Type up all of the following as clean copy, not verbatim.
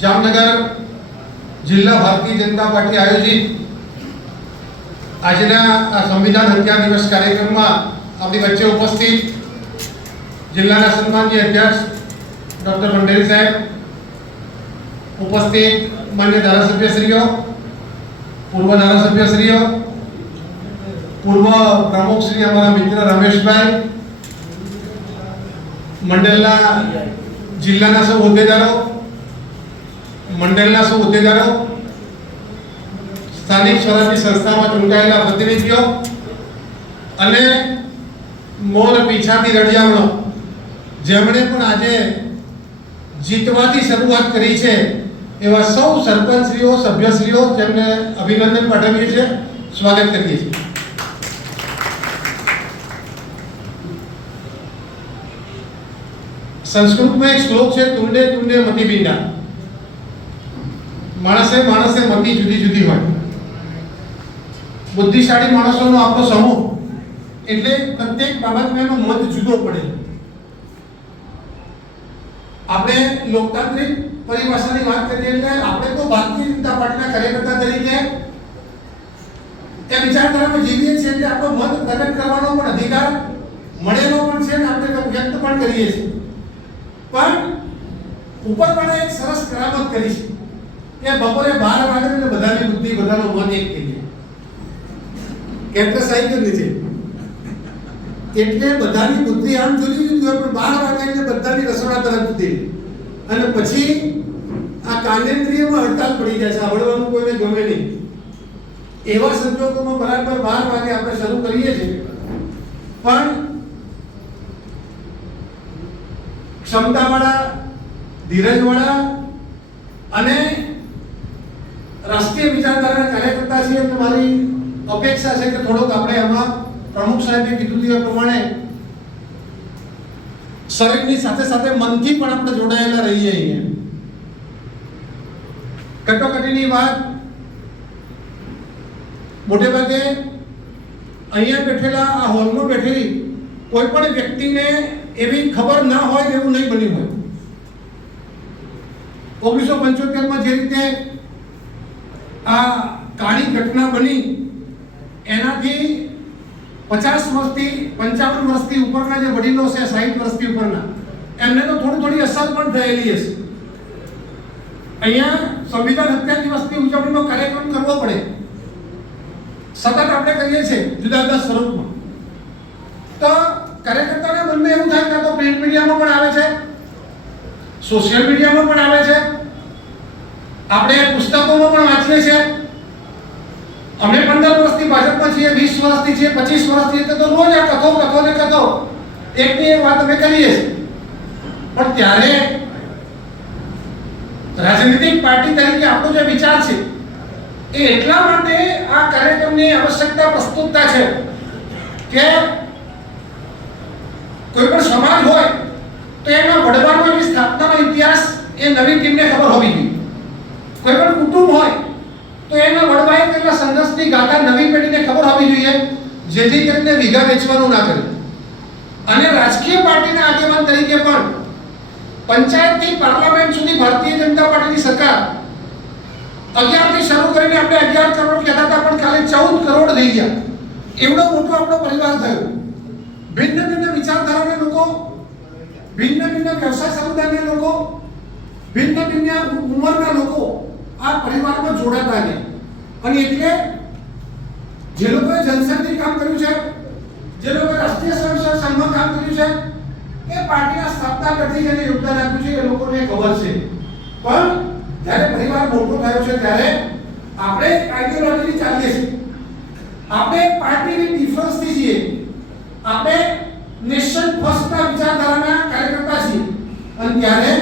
જામનગર જિલ્લા ભારતીય જનતા પાર્ટી આયોજિત આજના સંવિધાન હત્યા દિવસ કાર્યક્રમમાં આપણી વચ્ચે ઉપસ્થિત જિલ્લાના સન્માનીય અધ્યક્ષ ડોક્ટર ભંડેરી સાહેબ, ઉપસ્થિત માન્ય ધારાસભ્યશ્રીઓ, પૂર્વ ધારાસભ્યશ્રીઓ, પૂર્વ પ્રમુખ શ્રી અમારા મિત્ર રમેશભાઈ, મંડળના જિલ્લાના સૌ હોદ્દેદારો, મંડળના સૌ હોદ્દેદારો, સ્થાનિક સ્વરાજની સંસ્થામાં ચૂંટાયેલા પ્રતિનિધિઓ અને મોર પીછાથી રડિયામણો જેમણે પણ આજે જીતવાથી શરૂઆત કરી છે એવા સૌ સરપંચશ્રીઓ, સભ્યશ્રીઓ જેમને અભિનંદન પાઠવીએ છીએ, સ્વાગત કરીએ છીએ. સંસ્કૃતમાં એક શ્લોક છે, તુંડે તુંડે મતિ બિંડા. માણસે મતિ જુદી જુદી હોય. બુદ્ધિશાળી માણસોનો આપણો સમૂહ એટલે પ્રત્યેક બાબતમાં એનો મત જુદો પડે. આપણે લોકતાંત્રિક પરિભાષાની વાત કરીએ એટલે આપણે તો ભારતીય જનતા પાર્ટીના કાર્યકર્તા તરીકે એ વિચારધારામાં જીવીએ છીએ એટલે આપણો મત પ્રગટ કરવાનો પણ અધિકાર મળેલો પણ છે અને આપણે વ્યક્ત પણ કરીએ છીએ. પણ ઉપરવાળાએ એક સરસ કરામત કરી છે કે બપોરે 12 વાગે એટલે બધાની બુદ્ધિ, બધાનો મન એક થઈ જાય. કેન્દ્ર સાહિત્યની છે એટલે બધાની બુદ્ધિ આમ જુદી જુદી હોય, પણ 12 વાગે એટલે બધાની રસોડા તરફ જતી અને પછી આ કાનેન્દ્રિયમાં હડતાલ પડી જાય છે, આવડવાનું કોઈને ગમે નહીં. એવા સંજોગોમાં બરાબર 12 વાગે આપણે શરૂ કરીએ છીએ, પણ ક્ષમતાવાળા, ધીરજવાળા અને રાષ્ટ્રીય વિચારધારાના કાર્યકર્તા છીએ એટલે મારી અપેક્ષા છે કે થોડોક આપણે એમાં પ્રમુખ સાહેબે કીધું તે પ્રમાણે શરીરની સાથે સાથે મનથી પણ આપણે જોડાયેલા રહીએ. અહીંયા કટોકટીની વાત મોટે ભાગે અહીંયા બેઠેલા, આ હોલમાં બેઠેલી કોઈ પણ વ્યક્તિને એવી ખબર ના હોય એવું નહીં બન્યું હોય. 1975માં જે રીતે આ કાળી ઘટના બની એનાથી 50 વર્ષથી 55 વર્ષથી ઉપરના જે વડીલો છે, 60 વર્ષથી ઉપરના, એમને તો થોડી અસર પણ થયેલી હશે. અહીંયા સંવિધાન હત્યા દિવસની ઉજવણીનો કાર્યક્રમ કરવો પડે. સતત આપણે કરીએ છીએ જુદા જુદા સ્વરૂપમાં. તો કાર્યકર્તાના મનમાં એવું થાય કે તો પ્રિન્ટ મીડિયામાં પણ આવે છે, સોશિયલ મીડિયામાં પણ આવે છે, આપણે પુસ્તકોમાં પણ વાંચીએ છીએ. અમે 15 વર્ષથી ભાજપમાં છીએ, 20 વર્ષથી છીએ, 25 વર્ષથી તો રોજ આ કથો એકની એક વાત અમે કરીએ છીએ. પણ ત્યારે રાજનીતિક પાર્ટી તરીકે આપણો જે વિચાર છે એ એટલા માટે આ કાર્યક્રમની આવશ્યકતા પ્રસ્તુતતા છે કે કોઈ પણ સમાજ હોય તો એના વડવાનો, એની સ્થાપનાનો ઇતિહાસ એ નવી ટીમને ખબર હોવી જોઈએ. કોઈ પણ કુટુંબ હોય તો એના વડવાએ કરેલા સંઘર્ષની ગાથા નવી પેઢીને ખબર હોવી જોઈએ, જેથી કરીને વિઘા વેચવાનું ના કરે. અને રાજકીય પાર્ટીના આગેવાન તરીકે પણ પંચાયતથી પાર્લામેન્ટ સુધી ભારતીય જનતા પાર્ટીની સરકાર 11 થી શરૂ કરીને આપણે 11 કરોડ કહેતા હતા, પણ ખાલી 14 કરોડ થઈ ગયા. એવડો મોટો આપણો પરિવાર થયો. ભિન્ન ભિન્ન વિચારધારાના લોકો, ભિન્ન ભિન્ન વ્યવસાય સમુદાયના લોકો, ભિન્ન ભિન્ન ઉંમરના લોકો આ પરિવારમાં જોડાતા ગયા. અને એટલે જે લોકોએ જનશક્તિ કામ કર્યું છે, જે લોકોએ રાષ્ટ્રીય સ્વયંસેવક સંઘમાં કામ કર્યું છે, એ પાર્ટીના સ્થાપના કરતી જેને યોગદાન આપ્યું છે એ લોકોને ખબર છે. પણ જ્યારે પરિવાર મોટો થયો છે ત્યારે આપણે આઈડિયોલોજીથી ચાલીએ છીએ, આપણે પાર્ટીની ડિફરન્સથી છીએ, આપણે નેશન ફર્સ્ટના વિચારધારાના કાર્યકર્તા છીએ. અને ત્યારે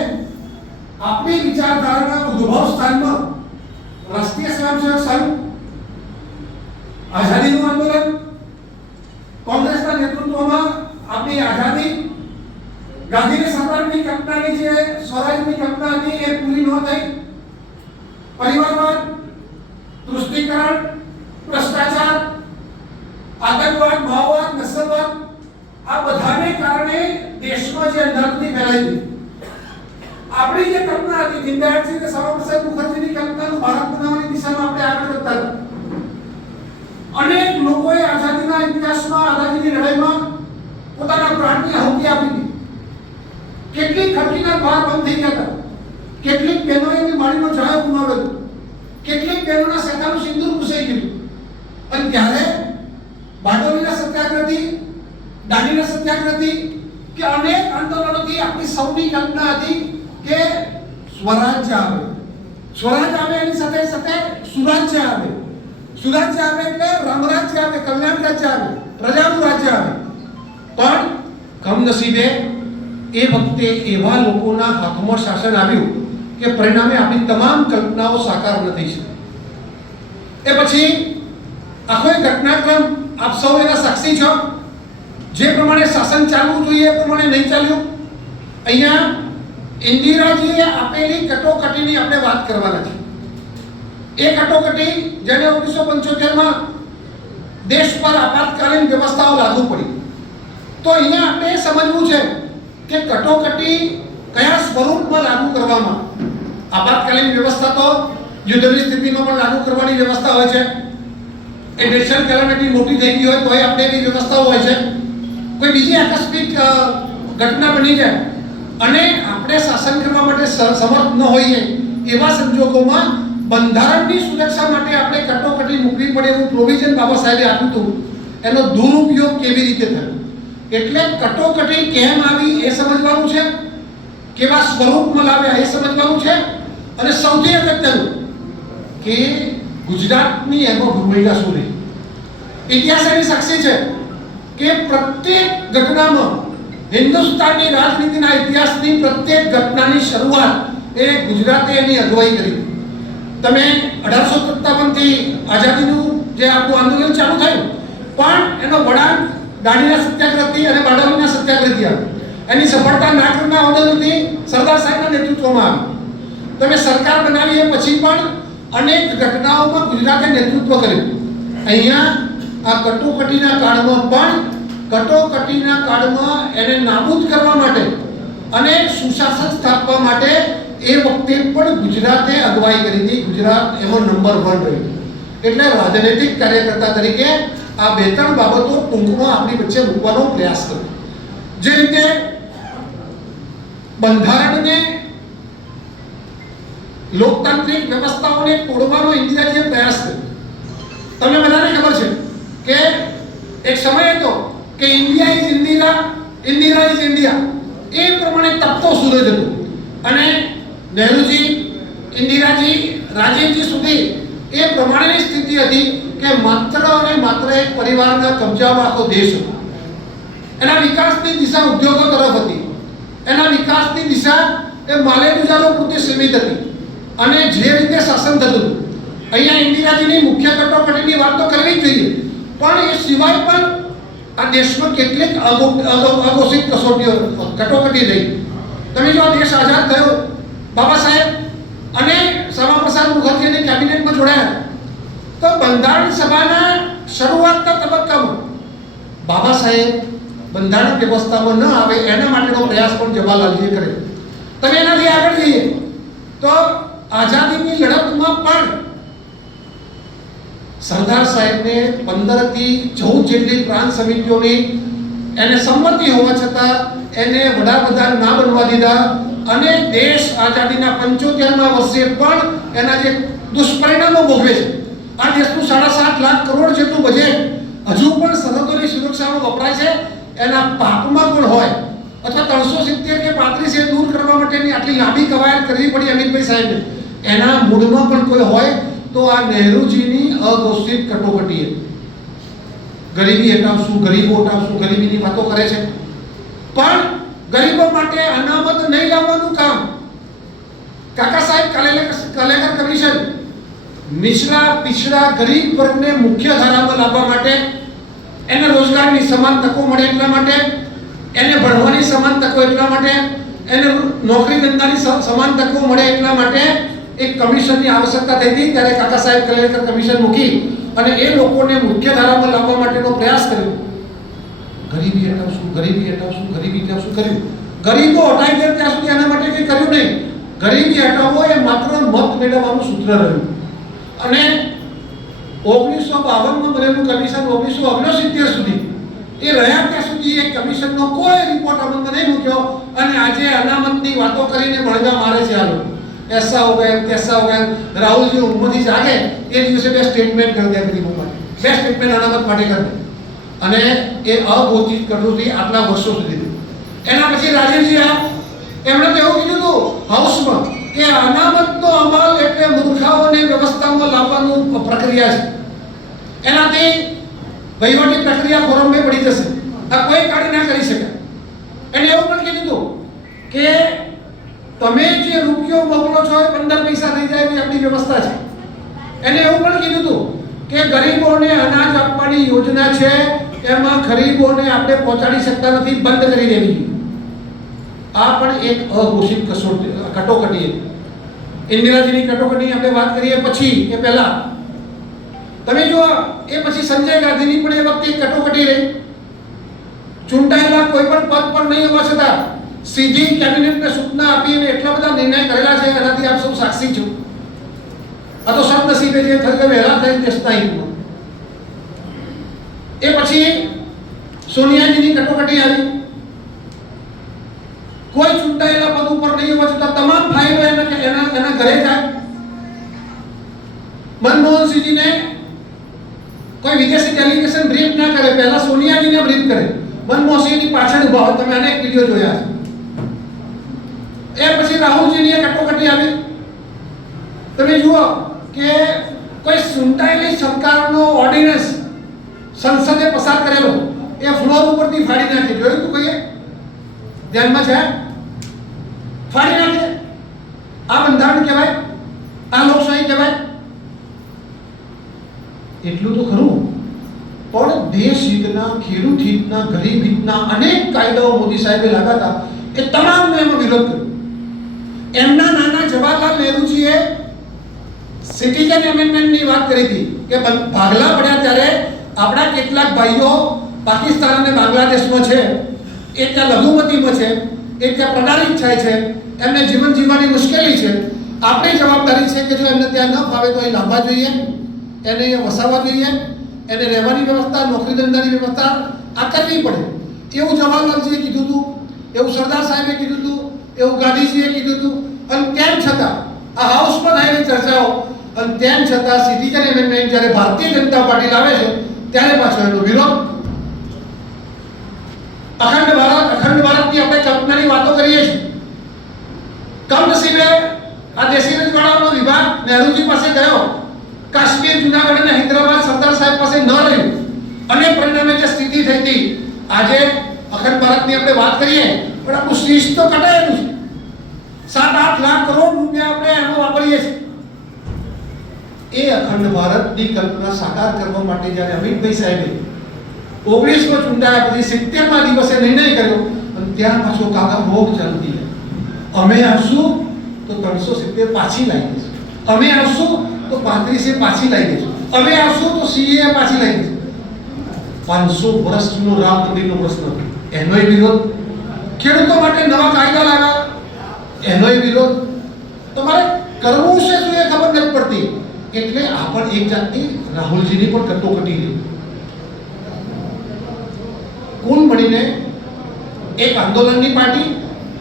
આપણી વિચારધારાના ઉદ્ભવ સ્થાનમાં રાષ્ટ્રીય સ્વયંસેવક સંઘ, આઝાદીનું આંદોલન, કોંગ્રેસના નેતૃત્વમાં આપણી આઝાદી, ગાંધીની સમ્રાટની કલ્પનાની જે સ્વરાજની કલ્પના હતી એ પૂરી ન થઈ, પરિવારવાદ, તૃષ્ટિકરણ, ભ્રષ્ટાચાર, આતંકવાદ, માઓવાદ, નક્સલવાદ, આ બધાને કારણે દેશમાં જે અંધાધૂંધી ફેલાઈ ગઈ, આપણી જે કલ્પના હતી, દીનદયાળજી અને શ્યામા પ્રસાદ મુખર્જીની કલ્પનાનું ભારત બનાવવાની દિશામાં આપણે આગળ વધતા હતા. અનેક લોકોએ આઝાદીના ઇતિહાસમાં, આઝાદીની લડાઈમાં પોતાના પ્રાણની આહુતિ આપી હતી. કેટલીક ખડકીના દ્વાર બંધ થઈ ગયા હતા, કેટલીક બહેનોએ એની માળીનો છાયો ગુમાવ્યો હતો, કેટલીક બહેનોના સેતાનું સિંદૂર ઘૂસાઈ ગયું. અને ત્યારે બારડોલીના સત્યાગ્રહથી, દાંડીના સત્યાગ્રહથી કે અનેક આંદોલનોથી આપણી સૌની કલ્પના હતી કે સ્વરાજ્ય આવે. સ્વરાજ આવે એની સાથે સાથે સુરાજ્ય આવે. સુરાજ્ય આવે એટલે રામરાજ્ય આવે, કલ્યાણ રાજ્ય આવે, પ્રજાનું રાજ્ય આવે. પણ કમનસીબે એ વખતે એવા લોકોના હાથમાં શાસન આવ્યું કે પરિણામે આપણી તમામ કલ્પનાઓ સાકાર ન થઈ શકી. એ પછી આખો ઘટનાક્રમ આપ સૌ એના સાક્ષી છો. જે પ્રમાણે શાસન ચાલવું જોઈએ એ પ્રમાણે નહીં ચાલ્યું. અહીંયા ઇન્દિરાજીએ આપેલી કટોકટીની આપણે વાત કરવાના છે. એ કટોકટી જેને 1975માં દેશ પર આપાતકાલીન વ્યવસ્થાઓ લાગુ પડી. તો અહીંયા આપણે સમજવું છે કે કટોકટી કયા સ્વરૂપમાં લાગુ કરવામાં. આપાતકાલીન વ્યવસ્થા તો યુદ્ધની સ્થિતિમાં પણ લાગુ કરવાની વ્યવસ્થા હોય છે. એ નેશનલ કેલેમિટી મોટી થઈ ગઈ હોય તો આપણે એવી વ્યવસ્થાઓ હોય છે. કોઈ બીજી આકસ્મિક ઘટના બની જાય અને આપણે શાસન કરવા માટે સમર્થ ન હોઈએ એવા સંજોગોમાં બંધારણની સુરક્ષા માટે આપણે કટોકટી મૂકવી પડે એવું પ્રોવિઝન બાબા સાહેબે આપ્યું હતું. એનો દુરુપયોગ કેવી રીતે થયો, એટલે કટોકટી કેમ આવી એ સમજવાનું છે, કેવા સ્વરૂપમાં લાવ્યા એ સમજવાનું છે. અને સૌથી અગત્યનું કે ગુજરાતની એમાં ભૂમિકા શું રહી. ઇતિહાસ એની સાક્ષી છે કે પ્રત્યેક ઘટનામાં હિન્દુસ્તાનની રાજનીતિના ઇતિહાસની પ્રત્યેક ઘટનાની શરૂઆત એ ગુજરાતે એની અગવાઈ કરી. તમે 1857 થી આઝાદીનું જે આપણું આંદોલન ચાલુ થયું, પણ એનો વડાંક દાંડીના સત્યાગ્રહથી અને બારડોલીના સત્યાગ્રહથી આવ્યો. એની સફળતા ના કરનાર આંદોલનથી સરદાર સાહેબના નેતૃત્વમાં આવી. તમે સરકાર બનાવી એ પછી પણ અનેક ઘટનાઓમાં ગુજરાતે નેતૃત્વ કર્યું. અહીંયા આ કટોકટીના કાળમાં એને નાબૂદ કરવા માટે અને સુશાસન સ્થાપવા માટે એ વખતે પણ ગુજરાતે અગવાઈ કરી હતી. ગુજરાત એમાં નંબર 1 રહ્યું. એટલે રાજનૈતિક કાર્યકર્તા તરીકે આ બે ત્રણ બાબતો ટૂંકમાં આપણી વચ્ચે મૂકવાનો પ્રયાસ કર્યો. જે રીતે બંધારણને, લોકતાંત્રિક વ્યવસ્થાઓને તોડવાનો ઇન્દિરાજીએ પ્રયાસ કર્યો. તમને બધાને ખબર છે કે એક સમય હતો કે India is Indira, Indira is India, એ પ્રમાણે તપતો સૂરજ હતો. અને નહેરુજી, ઇન્દિરાજી, રાજીવજી સુધી એ પ્રમાણેની સ્થિતિ હતી કે માત્ર અને માત્ર એક પરિવારના કબજામાં આખો દેશ હતો. એના વિકાસની દિશા ઉદ્યોગો તરફ હતી. એના વિકાસની દિશા એ માલે ગુજારો પૂરતી સીમિત હતી. અને જે રીતે શાસન થતું હતું, અહીંયા ઇન્દિરાજીની મુખ્ય કટોકટીની વાત તો કરવી જ જોઈએ, પણ એ સિવાય પણ આ દેશમાં કેટલીક અઘોષિત કટોકટી રહી. તમે જો આ દેશ આઝાદ થયો, બાબા સાહેબ અને શ્યામા પ્રસાદ મુખર્જીની કેબિનેટમાં જોડાયા, તો બંધારણ સભાના શરૂઆતના તબક્કામાં બાબા સાહેબ બંધારણ વ્યવસ્થામાં ન આવે એના માટેનો પ્રયાસ પણ જવાહરલાલજીએ કર્યો. તમે એનાથી આગળ જઈએ તો આઝાદીની લડતમાં પણ સરદાર સાહેબને 15 થી 14 જેટલી પ્રાંત સમિતિઓની એને સંમતિ હોવા છતાં એને વડાપ્રધાન ના બનવા દીધા. અને દેશ આઝાદીના 75મા વર્ષે પણ એના જે દુષ્પરિણામો ભોગવે છે. આ દેશનું 7.5 લાખ કરોડ જેટલું બજેટ હજુ પણ સરહદોની સુરક્ષામાં વપરાય છે. એના પાપમાં પણ હોય અથવા 370 કે 35 દૂર કરવા માટેની આટલી લાંબી કવાયત કરવી પડી અમિતભાઈ સાહેબને, એના મૂળમાં પણ કોઈ હોય તો આ નહેરુજીની અઘોષિત કટોકટી. ગરીબી હટાવશું, ગરીબો હટાવશું, ગરીબીની વાતો કરે છે, પણ ગરીબો માટે અનામત નહીં લાવવાનું કામ કાકા સાહેબ કલેકર કમિશન નીચલા પીછડા ગરીબ વર્ગને મુખ્ય ધારામાં લાવવા માટે, એને રોજગારની સમાન તકો મળે એટલા માટે, એને ભણવાની સમાન તકો એટલા માટે, એને નોકરી ધંધાની સમાન તકો મળે એટલા માટે એક કમિશનની આવશ્યકતા થઈ હતી. ત્યારે કાકા સાહેબ કલેક્ટર કમિશન મૂકી અને એ લોકોને મુખ્ય ધારામાં લાવવા માટેનો પ્રયાસ કર્યો. ગરીબી હટાવશું, ગરીબી હટાવશું, ગરીબી હટાવશું કર્યું. ગરીબો હટાઈ ગયા ત્યાં સુધી આના માટે કંઈ કર્યું નહીં. ગરીબી હટાવો એ માત્ર મત મેળવવાનું સૂત્ર રહ્યું. અને 1952માં બનેલું કમિશન 1969 સુધી એ રહ્યા ત્યાં સુધી એ કમિશનનો કોઈ રિપોર્ટ અમલમાં નહીં મૂક્યો. અને આજે અનામતની વાતો કરીને બળગા મારે છે આ લોકો. ऐसा हो गया कैसा हो गया. રાહુલજી ઉંમરથી જાગે એ દિવસે બે સ્ટેટમેન્ટ કરી દે ગરીબો માટે, બે સ્ટેટમેન્ટ અનામત માટે કરી દે. અને એ અઘોષિત પ્રવૃત્તિ આટલા વર્ષો સુધી. એના પછી રાજીવજી એમણે તો એવું કીધું હતું હાઉસમાં કે અનામતનો અમલ એટલે મૂર્ખાઓને વ્યવસ્થામાં લાવવાનું પ્રક્રિયા છે. એનાથી વહીવટી પ્રક્રિયા ખોરંભે પડી જશે. આ કોઈ કાઢી ના કરી શકે. એને એવું પણ કીધું હતું કે તમે જે રૂપિયો મોકલો છો એ 15 પૈસા થઈ જાય એવી આપણી વ્યવસ્થા છે. એને એવું પણ કીધું હતું કે ગરીબોને અનાજ આપવાની યોજના છે એમાં ગરીબોને આપણે પહોંચાડી શકતા નથી, બંધ કરી દેવી. આ પણ એક અઘોષિત કટોકટી. ઇન્દિરાજીની કટોકટીની આપણે વાત કરીએ પછી કે પહેલા તમે જો એ પછી સંજય ગાંધીની પણ એ વખતે કટોકટી રહી. ચૂંટાયેલા કોઈ પણ પદ પર નહીં હોવા છતાં સીધી કેબિનેટને સૂચના આપીને એટલા બધા નિર્ણય કરેલા છે. એનાથી આપ સૌ સાક્ષી છો. આ તો સદનસીબે જે થઈ વહેલા થઈ દેશના હિતમાં. એ પછી સોનિયાજીની કટોકટી આવી. કોઈ ચૂંટાયેલા પદ ઉપર નહીં હોવા છતાં તમામ ફાઇલો એના ઘરે જાય. મનમોહનસિંહજીને કોઈ વિદેશી ડેલિગેશન બ્રીફ ના કરે, પહેલા સોનિયાજીને બ્રીફ કરે. મનમોહનસિંહની પાછળ ઉભા હોય, તમે અનેક વિડિયો જોયા છે. એ પછી રાહુલજીની કટોકટી આવી. તમે જુઓ કે કોઈ ચૂંટાયેલી સરકારનો ઓર્ડિનન્સ સંસદે પસાર કરેલો એ ફ્લોર ઉપરથી ફાડી નાખે. જોયું તું કહીએ ધ્યાનમાં છે? ફાડી નાખે. આ બંધારણ કહેવાય? આ લોકશાહી કહેવાય? એટલું તો ખરું, પણ દેશ હિતના, ખેડૂત હિતના, ગરીબ હિતના અનેક કાયદાઓ મોદી સાહેબે લાવ્યા હતા. એ તમામનો એમાં વિરોધ કર્યો. એમના નાના જવાહરલાલ નહેરુજીએ સિટીઝન એમેન્ડમેન્ટની વાત કરી હતી કે ભાગલા પડ્યા ત્યારે આપણા કેટલાક ભાઈઓ પાકિસ્તાન અને બાંગ્લાદેશમાં છે, એ ત્યાં લઘુમતીમાં છે, એ ત્યાં પ્રતાડિત થાય છે, એમને જીવન જીવવાની મુશ્કેલી છે. આપણી જવાબદારી છે કે જો એમને ત્યાં ન ફાવે તો એ લાવવા જોઈએ, એને અહીંયા વસાવવા જોઈએ, એને રહેવાની વ્યવસ્થા, નોકરી ધંધાની વ્યવસ્થા આ કરવી પડે. એવું જવાહરલાલજીએ કીધું હતું, એવું સરદાર સાહેબે કીધું હતું, એવું ગાંધીજીએ કીધું હતું. અને તેમ છતાં આ હાઉસમાં થયેલી ચર્ચાઓ અને તેમ છતાં સિટીઝન એમેન્ડમેન્ટ જ્યારે ભારતીય જનતા પાર્ટી લાવે છે ત્યારે પાછો એનો વિરોધ. અખંડ ભારતની આપણે કલ્પનાની વાતો કરીએ છીએ. કમનસીબે આ દેશી રજવાડાનો વિભાગ નહેરુજી પાસે ગયો. કાશ્મીર, જુનાગઢ અને હૈદરાબાદ સરદાર સાહેબ પાસે ન રહ્યું અને પરિણામે જે સ્થિતિ થઈ હતી, આજે અખંડ ભારતની આપણે વાત કરીએ પણ આપણું શીશ તો કટાયેલું છે. 7-8 લાખ કરોડ રૂપિયા આપણે એનો વાપરીએ છીએ. એ અખંડ ભારતની કલ્પના સાકાર કરવા માટે જ્યારે અમિતભાઈ સાહેબે 19માં ચૂંટાયા પછી 70મા દિવસે નિર્ણય કર્યો અને ત્યાં પાછો કાકા ભોગ ચાલતી રહી. અમે આવશું તો 370 પાછી લાવી દઈશું, અમે આવશું તો 35 પાછી લાવી દઈશું, અમે આવશું તો સીએ પાછી લાવી દઈશું. 500 વર્ષ જૂનો રામ મંદિરનો પ્રશ્ન, એનોય વિરોધ. ખેડૂતો માટે નવા કાયદા લાવ્યા, એનોય વિરોધ. તમારે કરવું છે શું એ ખબર નથી પડતી. એટલે આ પણ એક જાતની રાહુલજીની પણ કટોકટી રહી. કુલ મળીને એક આંદોલનની પાર્ટી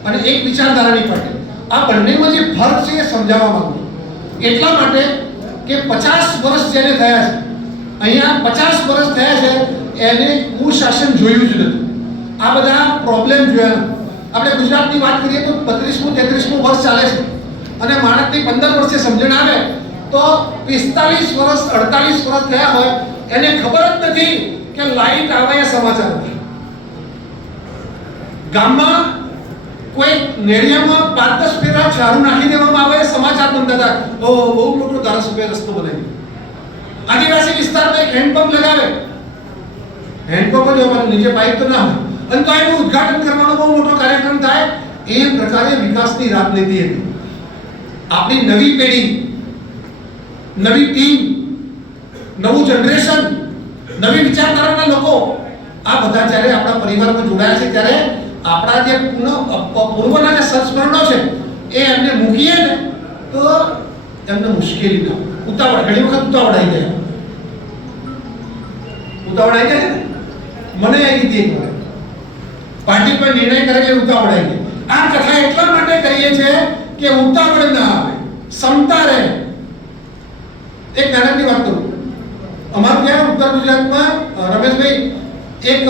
અને એક વિચારધારાની પાર્ટી, આ બંનેમાં જે ફરક છે એ સમજાવવા માંગુ છું. એટલા માટે કે 50 વર્ષ જેને થયા છે, અહીંયા 50 વર્ષ થયા છે, એને કુશાસન જોયું જ નથી. આ બધા પ્રોબ્લેમ જોયા નથી. આપણે ગુજરાતની વાત કરીએ તો 32મું 33મું વર્ષ ચાલે છે અને માણસની 15 વર્ષે સમજણ આવે તો 45 વર્ષ 48 વર્ષ થયા હોય એને ખબર જ નથી કે લાઈટ આવે એ સમાચાર નથી. ગામમાં કોઈ નેડિયામાં 5-10 ફેરા ઝાડુ નાખી દેવામાં આવે સમાચાર બનતા હતા. ઓહો, બહુ મોટો ધારાસભ્ય રસ્તો બનાવી. આદિવાસી વિસ્તારમાં એક હેન્ડપંપ લગાવે, હેન્ડપંપ જ હોય, નીચે પાઇપ તો ના હોય, અને તો એનું ઉદ્ઘાટન કરવાનો બહુ મોટો કાર્યક્રમ થાય. એ પ્રકારે વિકાસની રાજનીતિ હતી. આપણી નવી પેઢી, નવી ટીમ, નવું જનરેશન, નવી વિચારધારાના લોકો આ બધા જ્યારે આપણા પરિવારમાં જોડાયા છે ત્યારે આપણા જે પૂર્વના જે સંસ્મરણો છે એ એમને મૂકીએ ને તો એમને મુશ્કેલી ના ઉતાવળ ઘણી વખત ઉતાવળ આવી જાય છે ને મને આવી હતી એક વાર પાર્ટી પર નિર્ણય કરે એટલે ઉતાવળ આવી ગઈ આ કથા એટલા માટે કહીએ છીએ કે ઉતાવળ ના આવે ક્ષમતા રહે એક નાનકડી વાત કરું અમારે ત્યાં ઉત્તર ગુજરાતમાં રમેશભાઈ એક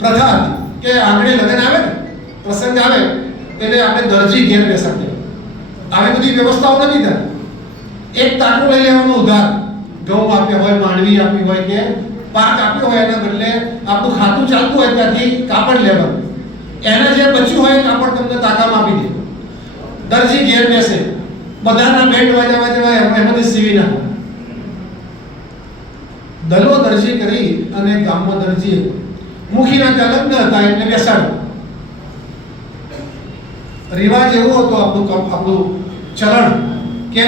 પ્રથા હતી કે આંગણે લગ્ન આવે ને પ્રસંગ આવે એટલે આપણે દરજી ઘેર બેસાડીએ આવી બધી વ્યવસ્થાઓ નથી થાય એક તાટું લઈ લેવાનું ઉધાર ઘઉં આપ્યા હોય માંડવી આપી હોય કે પાક આપ્યો હોય એના બદલે આપણું ખાતું ચાલતું હોય ત્યાંથી કાપડ લેવાનું એના જે બચ્યું હોય કાપડ તમને તાકામાં આપી દે દરજી ઘેર બેસે બધાના બેન્ડ વાજાવા જેવા એમાંથી સીવી નાખો દલો દરજી કરી અને ગામમાં દરજી મુખીના ત્યાં લગ્ન હતા એટલે બેસાડો રિવાજ એવો હતો આપણું ચલણ કે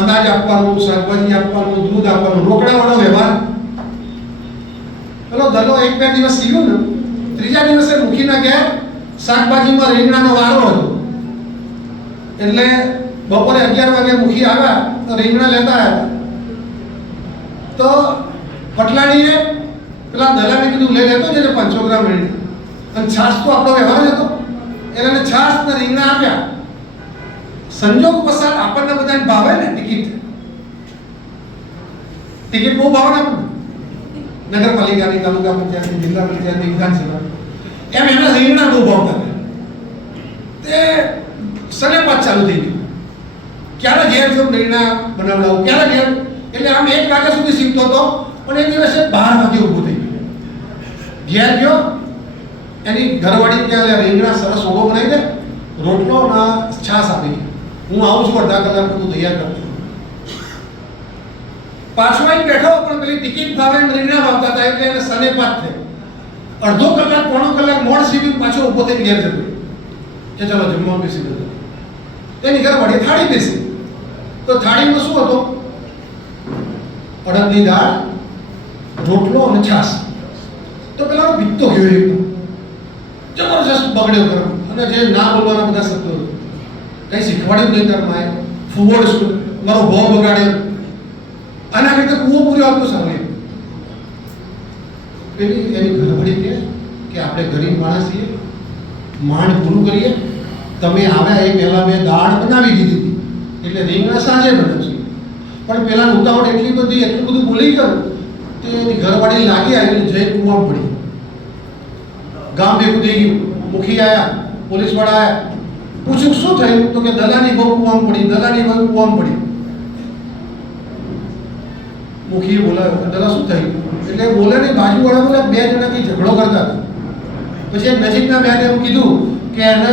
અનાજ આપવાનું શાકભાજી આપવાનું દૂધ આપવાનું રોકડાવાળો વ્યવહાર પેલો દલો એક બે દિવસ સીવ્યું ને ત્રીજા દિવસે મુખીના ઘેર શાકભાજીમાં રીંગણાનો વારો હતો એટલે બપોરે 11 વાગે મુખી આવ્યા તો રીંગણા લેતા આવ્યા તો પટલાણીએ પેલા દલાને કીધું લઈ લેતો જઈને 500 ગ્રામ રીંગણા અને છાશ તો આપણો વ્યવહાર હતો એને છાશ ને રીંગણા આપ્યા સંજોગ વસાત આપણને બધાને ભાવે ને ટિકિટ બહુ ભાવે ને નગરપાલિકાની તાલુકા પંચાયતની જિલ્લા પંચાયતની વિધાનસભા એમ એના રીંગણા બહુ ભાવતા તે સનેપાત ચાલુ થઈ ગયું ક્યારે ઘેર જો રીંગણા બનાવડાવું ક્યારે ઘેર એટલે આમ 1 વાગ્યા સુધી સીવતો હતો પણ એ દિવસે 12 વાગે ઊભો થઈ ગયો ઘેર ગયો એની ઘરવાળી ત્યાં રીંગણા સરસ ઓળો બનાવી દે રોટલો ના છાશ આપી હું આવું છું અડધા કલાક બધું તૈયાર કરતો પાછો આવી બેઠો પણ પેલી ટિકિટ ભાવે રીંગણા ભાવતા હતા એટલે એને સનેપાત થયો અડધો કલાક પોણો કલાક મોડ સીવી પાછો ઊભો થઈને ઘેર જતો કે ચલો જમવા બેસી ગયો એની ઘરવાળી થાળી બેસી તો થાળીમાં શું હતો અડદની દાળ રોટલો અને છાશ તો પેલા બીકતો ગયો એકદમ જબરજસ્ત બગડ્યો કરો અને જે ના બોલવાના બધા શબ્દો કઈ શીખવાડ્યું નહીં તાર માએ ફુવોડ સ્કૂલ મારો ભાવ બગાડ્યો આના કરતા કૂવો પૂર્યો આપતો સામે પેલી એની ઘરવાળી કે આપણે ગરીબ માણસ છીએ માંડ પૂરું કરીએ તમે આવ્યા એ પહેલા મેં દાળ બનાવી દીધી હતી એટલે રીંગણા સાંજે બનાવશે પણ પેલા ઉતાવળ એટલું બધું બોલી ગયું તે એની ઘરવાળી લાગી આવી જઈ કૂવામાં પડી ગામ ભેગું થઈ ગયું મુખી આવ્યા પોલીસ વાળા આવ્યા પૂછ્યું શું થયું તો કે દલાની બહુ કૂવામાં પડી પડી મુખીએ બોલાવ્યો દલા શું થયું એટલે બોલે ને બાજુવાળા બોલે 2 જણા કઈ ઝઘડો કરતા હતા પછી એક નજીકના બેને એવું કીધું કે એને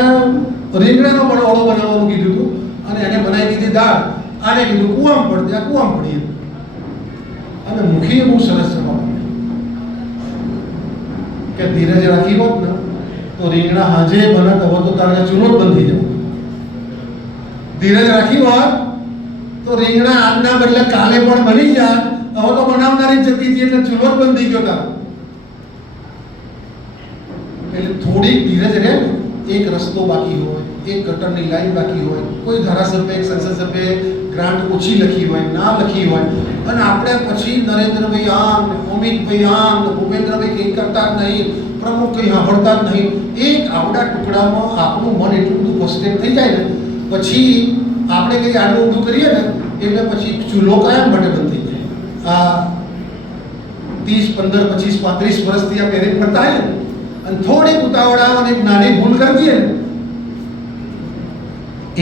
રીંગણાનો પણ ઓળો બનાવવાનું કીધું હતું અને એને બનાવી દીધી દાળ આને કીધું કૂવામાં પડી અને મુખીએ બહુ સરસ જવાબ કે ધીરજ રાખી હોત ને તો રીંગણા હાજે બનત હવે તો તારે ચૂલો જ બંધ થઈ જવો ધીરજ રાખી હોત તો રીંગણા આજના બદલે કાલે પણ બની જાય હવે તો બનાવનારી જતી હતી એટલે ચૂલો જ બંધ થઈ ગયો તારો એટલે થોડી ધીરજ રહે ને એક રસ્તો બાકી હોય એક ગટરની લાઈન બાકી હોય કોઈ ધારાસભ્ય એક સંસદ સભ્ય ગ્રાન્ટ ઓછી લખી હોય ના લખી હોય અને આપણે પછી નરેન્દ્રભાઈ આમ અમિતભાઈ આમ ભૂપેન્દ્રભાઈ કંઈ કરતા જ નહીં પ્રમુખ કંઈ સાંભળતા જ નહીં એક આવડા ટુકડામાં આપણું મન એટલું બધું ફ્રસ્ટ્રેટ થઈ જાય ને પછી આપણે કંઈ આડું ઊંધું કરીએ ને એટલે પછી ચૂલો કાયમ માટે બંધ થઈ જાય આ 30, 15, 25, 35 વર્ષથી આ પેરેન્ટ કરતા હોય ને અને થોડીક ઉતાવળા અને એક નાની ભૂલ કરી દઈએ ને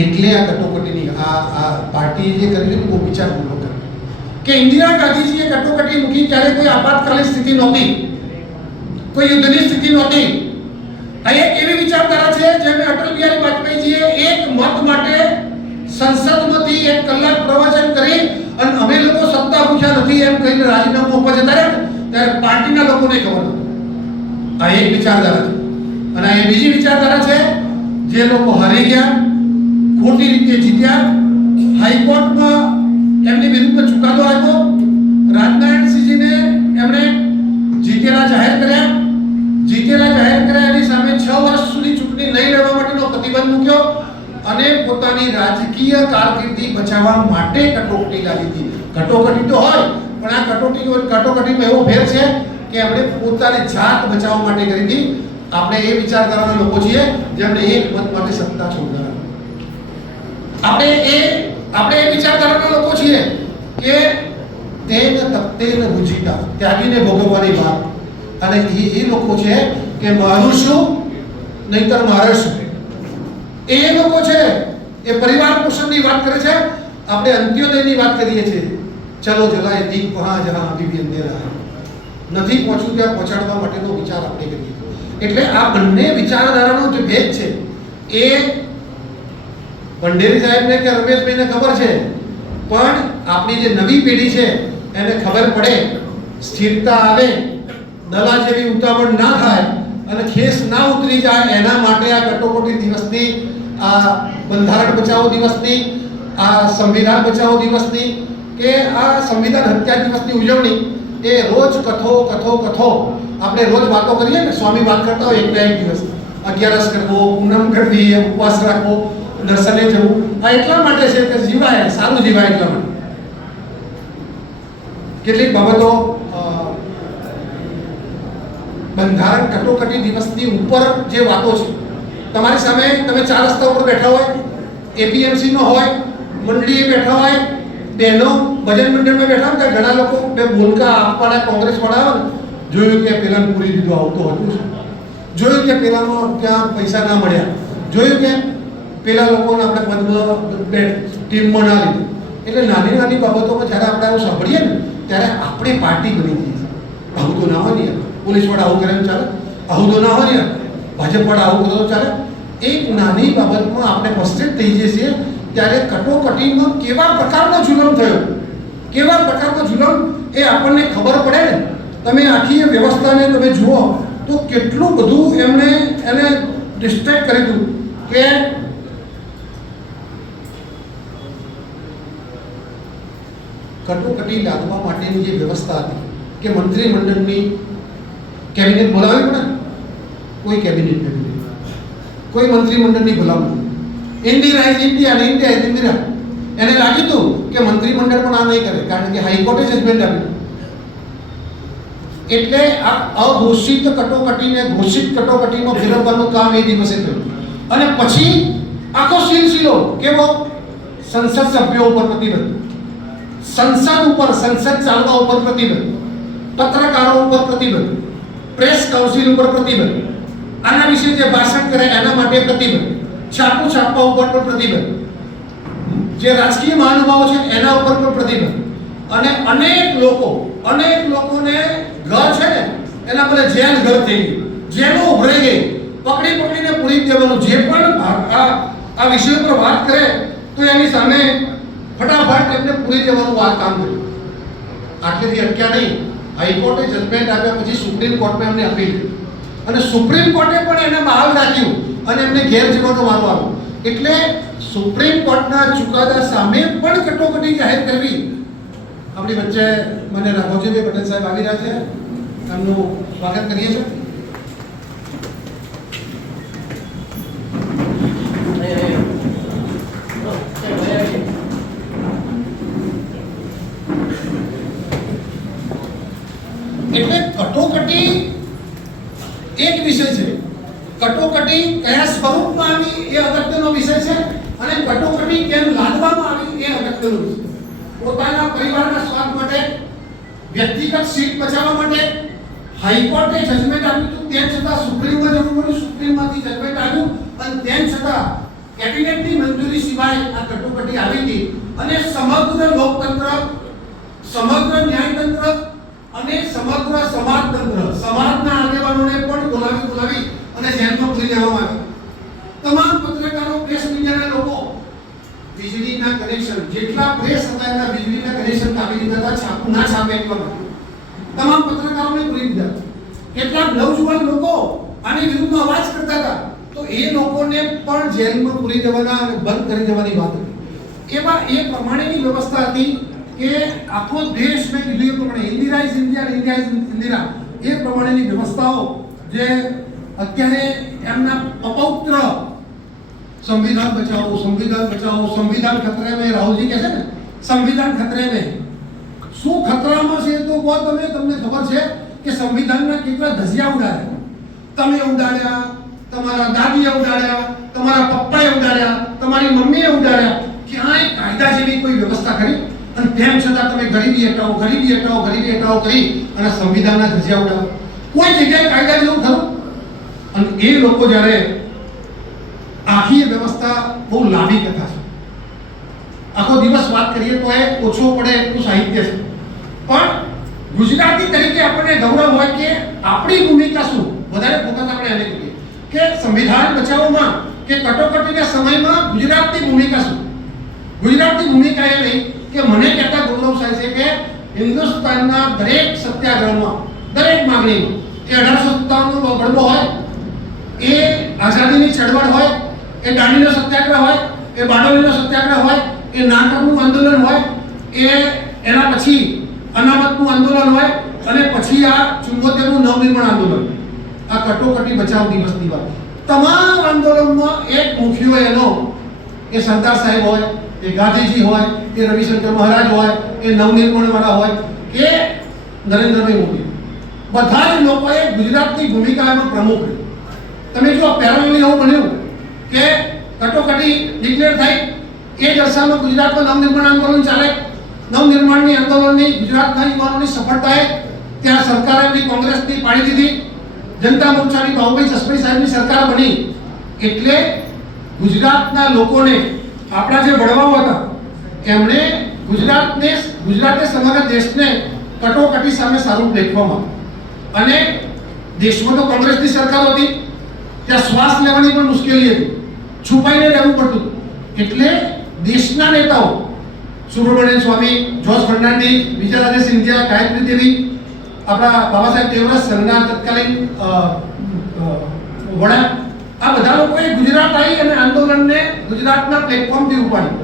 એટલે આ કટોકટીની આ પાર્ટી જે કરી બહુ વિચાર ભૂલો કરી કે ઇન્દિરા ગાંધીજીએ કટોકટી મૂકી ત્યારે કોઈ આપાતકાલીન સ્થિતિ નહોતી કોઈ યુદ્ધની સ્થિતિ નહોતી આ એક એવી વિચારધારા છે જેને અટલ બિહારી વાજપેયીજીએ એક મત માટે સંસદમાંથી 1 કલાક પ્રવચન કરી અને અમે લોકો સત્તા પૂછ્યા નથી એમ કહીને રાજીનામું આપવા જતા રહ્યા ત્યારે પાર્ટીના લોકોને ખબર હતી આ એક વિચારધારા છે અને આ બીજી વિચારધારા છે જે લોકો હારી ગયા ખોટી રીતે જીત્યા હાઈકોર્ટમાં એમની વિરુદ્ધ ચુકાદો આપ્યો રાજનારાયણસિંહજીને એમણે જીતેલા જાહેર કર્યા એની સામે 6 વર્ષ સુધી ચૂંટણી નહીં લડવા માટેનો પ્રતિબંધ મૂક્યો અને રાજકીય કારકિર્દી બચાવવા માટે કટોકટી લાવી હતી. કટોકટી તો હોય, પણ આ કટોકટીમાં એવો ફેર છે કે આપણે પોતાની જાત બચાવવા માટે કરી હતી. આપણે એ વિચાર કરવાના લોકો છીએ જેમણે એક મત માટે સત્તા છોડનારા. આપણે એ વિચાર કરવાના લોકો છીએ કે તેન તપ્તેન ભુજિતા, ત્યાગીને ભોગવવાની વાત. અને એ લોકો છે કે મારું શું નહીતર મારે શું, એ લોકો છે એ પરિવાર પોષણની વાત કરે છે. આપણે અંત્યોદયની વાત કરીએ છીએ. ચલો જલાય દીપ વહાં જહાં અભી ભી અંધેરા, નથી પહોંચવું ત્યાં પહોંચાડવા માટેનો વિચાર આપણે કરીએ. એટલે આ બંને વિચારધારાનો જે ભેદ છે એ ભંડેરી સાહેબને કે રમેશભાઈને ખબર છે, પણ આપણી જે નવી પેઢી છે એને ખબર પડે, સ્થિરતા આવે, દલા જેવી ઉતાવળ ના થાય અને ખેસ ના ઉતરી જાય, એના માટે આ કટોકટી દિવસની, આ બંધારણ બચાવો દિવસની, આ સંવિધાન બચાવો દિવસની કે આ સંવિધાન હત્યા દિવસની ઉજવણી એ રોજ કથો આપણે રોજ વાતો કરીએ ને, સ્વામી વાત કરતા હોય એક દિવસ, 11 કરવો, પૂનમ કરવી, ઉપવાસ રાખવો, દર્શને જવું. આ એટલા માટે છે કે જીવાય, સારું જીવાય એટલા માટે. કેટલીક બાબતો બંધારણ કટોકટી દિવસની ઉપર જે વાતો છે, તમારી સામે તમે 4 રસ્તા ઉપર બેઠા હોય, એપીએમસી નો હોય, મંડળીએ બેઠા હોય, બહેનો ભજન મંડળમાં બેઠા હોય, ઘણા લોકો બે બોલકા આપવાના કોંગ્રેસ વાળા આવે ને, જોયું કે પેલાને પૂરી દીધું આવતો હતું છે, જોયું કે પેલાનો ક્યાં પૈસા ના મળ્યા, જોયું કે પેલા લોકોને આપણે પદમાં ટીમમાં ના લીધું. એટલે નાની નાની બાબતોમાં જ્યારે આપણે આવું સાંભળીએ ને ત્યારે આપણે પાર્ટી બની જઈએ. આવું તો ના હોય ને યાર, પોલીસ વાળા આવું કરે ચાલે, આવું તો ના હોય ને યાર, ભાજપ વાળા આવું કરે તો ચાલે. એક નાની બાબતમાં આપણે ફ્રસ્ટ્રેટ થઈ જઈએ છીએ. ત્યારે કટોકટીમાં કેવા પ્રકારનો જુલમ થયો, કેવા પ્રકારનો જુલમ એ આપણને ખબર પડે ને. તમે આખી વ્યવસ્થાને તમે જુઓ તો કેટલું બધું એમણે એને ડિસ્ટ્રેક્ટ કરી દીધું કે કટોકટી લાદવા માટેની જે વ્યવસ્થા હતી કે મંત્રીમંડળની કેબિનેટ બોલાવી પડે, કોઈ કેબિનેટ નથી, કોઈ મંત્રીમંડળની બોલાવવું. ઇન્દિરા ઇઝ ઇન્ડિયા અને ઇન્ડિયા ઇઝ ઇન્દિરા. એને લાગ્યું હતું કે મંત્રીમંડળ પણ આ નહીં કરે, કારણ કે હાઈકોર્ટે જજમેન્ટ આપ્યું. એટલે આ અઘોષિત કટોકટીને ઘોષિત કટોકટીમાં ફેરવવાનું કામ એ દિવસે થયું. અને પછી આખો સિલસિલો કેવો, સંસદ સભ્યો ઉપર પ્રતિબંધ, સંસદ ઉપર, સંસદ ચાલવા ઉપર પ્રતિબંધ, પત્રકારો ઉપર પ્રતિબંધ, પ્રેસ કાઉન્સિલ ઉપર પ્રતિબંધ, આના વિશે જે ભાષણ કરે એના માટે પ્રતિબંધ, છાપવા ઉપર પણ પ્રતિબંધ, જે રાજકીય મહાનુભાવો છે એના ઉપર પણ પ્રતિબંધ. અને અનેક લોકોને ઘર છે ને એના બદલે જેલ ઘર થઈ ગયું, જેલો ઉભરાઈ ગઈ, પકડીને પૂરી દેવાનું. જે પણ આ વિષય પર વાત કરે તો એની સામે ફટાફટ એમને પૂરી દેવાનું આ કામ કર્યું. આટલેથી અટક્યા નહીં, હાઈકોર્ટે જજમેન્ટ આપ્યા પછી સુપ્રીમ કોર્ટમાં એમને અપીલ કરી અને સુપ્રીમ કોર્ટે પણ એને બહાલ રાખ્યું અને એમને ઘેર જવાનો વારો આવ્યો. એટલે સુપ્રીમ કોર્ટના ચુકાદા સામે પણ કટોકટી જાહેર કરવી. આપણી વચ્ચે મને રાઘવજીભાઈ પટેલ સાહેબ આવી રહ્યા છે, એમનું સ્વાગત કરીએ છીએ. એટલે કટોકટી એક વિષય છે, કટોકટી કયા સ્વરૂપમાં આવી એ અગત્યનો વિષય છે, અને કટોકટી કેમ લાદવામાં આવી એ અગત્યનો વિષય. પોતાના પરિવારના સ્વાર્થ માટે, વ્યક્તિગત સીટ બચાવવા માટે હાઈકોર્ટે જજમેન્ટ આપ્યું હતું, તેમ છતાં સુપ્રીમમાં જવું પડ્યું, સુપ્રીમમાંથી જજમેન્ટ આવ્યું અને તેમ છતાં કેબિનેટની મંજૂરી સિવાય આ કટોકટી આવી હતી. અને સમગ્ર લોકતંત્ર, સમગ્ર ન્યાયતંત્ર અને સમગ્ર સમાજતંત્ર, સમાજના આગેવાનોને પણ બોલાવી અને જેલમાં પૂરી દેવામાં આવી. તમામ પત્રકારો, પ્રેસ મીડિયાના લોકો વીજળીના કનેક્શન, જેટલા પ્રેસ હતા એના વીજળીના કનેક્શન કાપી દીધા હતા, ના છાપે એટલા માટે તમામ પત્રકારોને પૂરી દીધા. કેટલાક નવજુવાન લોકો આની વિરુદ્ધમાં અવાજ કરતા હતા તો એ લોકોને પણ જેલમાં પૂરી દેવાના અને બંધ કરી દેવાની વાત હતી. એમાં એ પ્રમાણેની વ્યવસ્થા હતી કે આખો દેશ મેં કીધું એ પ્રમાણે Indira is India, India is Indira, એ પ્રમાણેની વ્યવસ્થાઓ જે અત્યારે એમના અપૌત્ર संविधान बचाओ, संविधान बचाओ, संविधान खतरे में, राहुल जी कहते हैं संविधान खतरे में। શું ખતરામાં છે તો કહો તમે, તમને ખબર છે કે સંવિધાનના કેટલા ધજિયા ઉડાડ્યા? તમે ઉડાડ્યા, તમારા દાદીએ ઉડાડ્યા, તમારા પપ્પાએ ઉડાડ્યા, તમારી મમ્મીએ ઉડાડ્યા. ક્યાંય કાયદા જેવી કોઈ વ્યવસ્થા કરી? અને તેમ છતાં તમે ગરીબી હટાવો, ગરીબી હટાવો, ગરીબી હટાવો કરી અને સંવિધાનના ધજિયા ઉડાવો. કોઈ જગ્યાએ કાયદા જેવું ખરું? અને એ લોકો જ્યારે આખી વ્યવસ્થા બહુ લાંબી કથા છે, આખો દિવસ વાત કરીએ તો એ ઓછો પડે એટલું સાહિત્ય છે. પણ ગુજરાતી તરીકે આપણને ગૌરવ હોય કે આપણી ભૂમિકા શું, વધારે ફોકસ આપણે એને કરીએ કે સંવિધાન બચાવવામાં કે કટોકટીના સમયમાં ગુજરાતની ભૂમિકા શું. ગુજરાતની ભૂમિકા એ નહીં કે મને કહેતા ગૌરવ થાય છે કે હિન્દુસ્તાનના દરેક સત્યાગ્રહમાં, દરેક માંગણીમાં, એ 1857નો બળવો હોય, એ આઝાદીની ચળવળ હોય, એ દાંડીનો સત્યાગ્રહ હોય, એ બારડોલીનો સત્યાગ્રહ હોય, એ નાટકનું આંદોલન હોય, એ એના પછી અનામતનું આંદોલન હોય, અને પછી આ 74નું નવનિર્માણ આંદોલન, આ કટોકટી બચાવ દિવસની વાત. તમામ આંદોલનમાં એક મુખ્ય એનો એ સરદાર સાહેબ હોય, એ ગાંધીજી હોય, એ રવિશંકર મહારાજ હોય, એ નવનિર્માણ વાળા હોય કે નરેન્દ્રભાઈ મોદી, બધા જ લોકોએ ગુજરાતની ભૂમિકા એમાં પ્રમુખ રહી. તમે જો પેરેલલી એવું બન્યું કે કટોકટી ડિક્લેર થઈ, એ જ અરસામાં ગુજરાતમાં નવનિર્માણ આંદોલન ચાલે. નવનિર્માણની આંદોલનની ગુજરાતના યુવાનોની સફળતાએ ત્યાં સરકારે બી કોંગ્રેસની પાડી દીધી, જનતા મોરચાની બાબુભાઈ જસભાઈ સાહેબની સરકાર બની. એટલે ગુજરાતના લોકોને, આપણા જે વડવાઓ હતા એમણે ગુજરાતે સમગ્ર દેશને કટોકટી સામે સારું પ્લેટફોર્મ આપ્યું. અને દેશમાં તો કોંગ્રેસની સરકાર હતી, ત્યાં શ્વાસ લેવાની પણ મુશ્કેલી હતી, છુપાઈને રહેવું પડતું. એટલે દેશના નેતાઓ સુબ્રમણ્યમ સ્વામી, જોર્જ ફર્નાન્ડીસ, વિજયરાજે સિંધિયા, ગાયત્રી દેવી, આપણા બાબા સાહેબ દેવરસ, સંઘના તત્કાલીન વડા, આ બધા લોકોએ ગુજરાત આવી અને આંદોલનને ગુજરાતના પ્લેટફોર્મથી ઉપાડ્યું.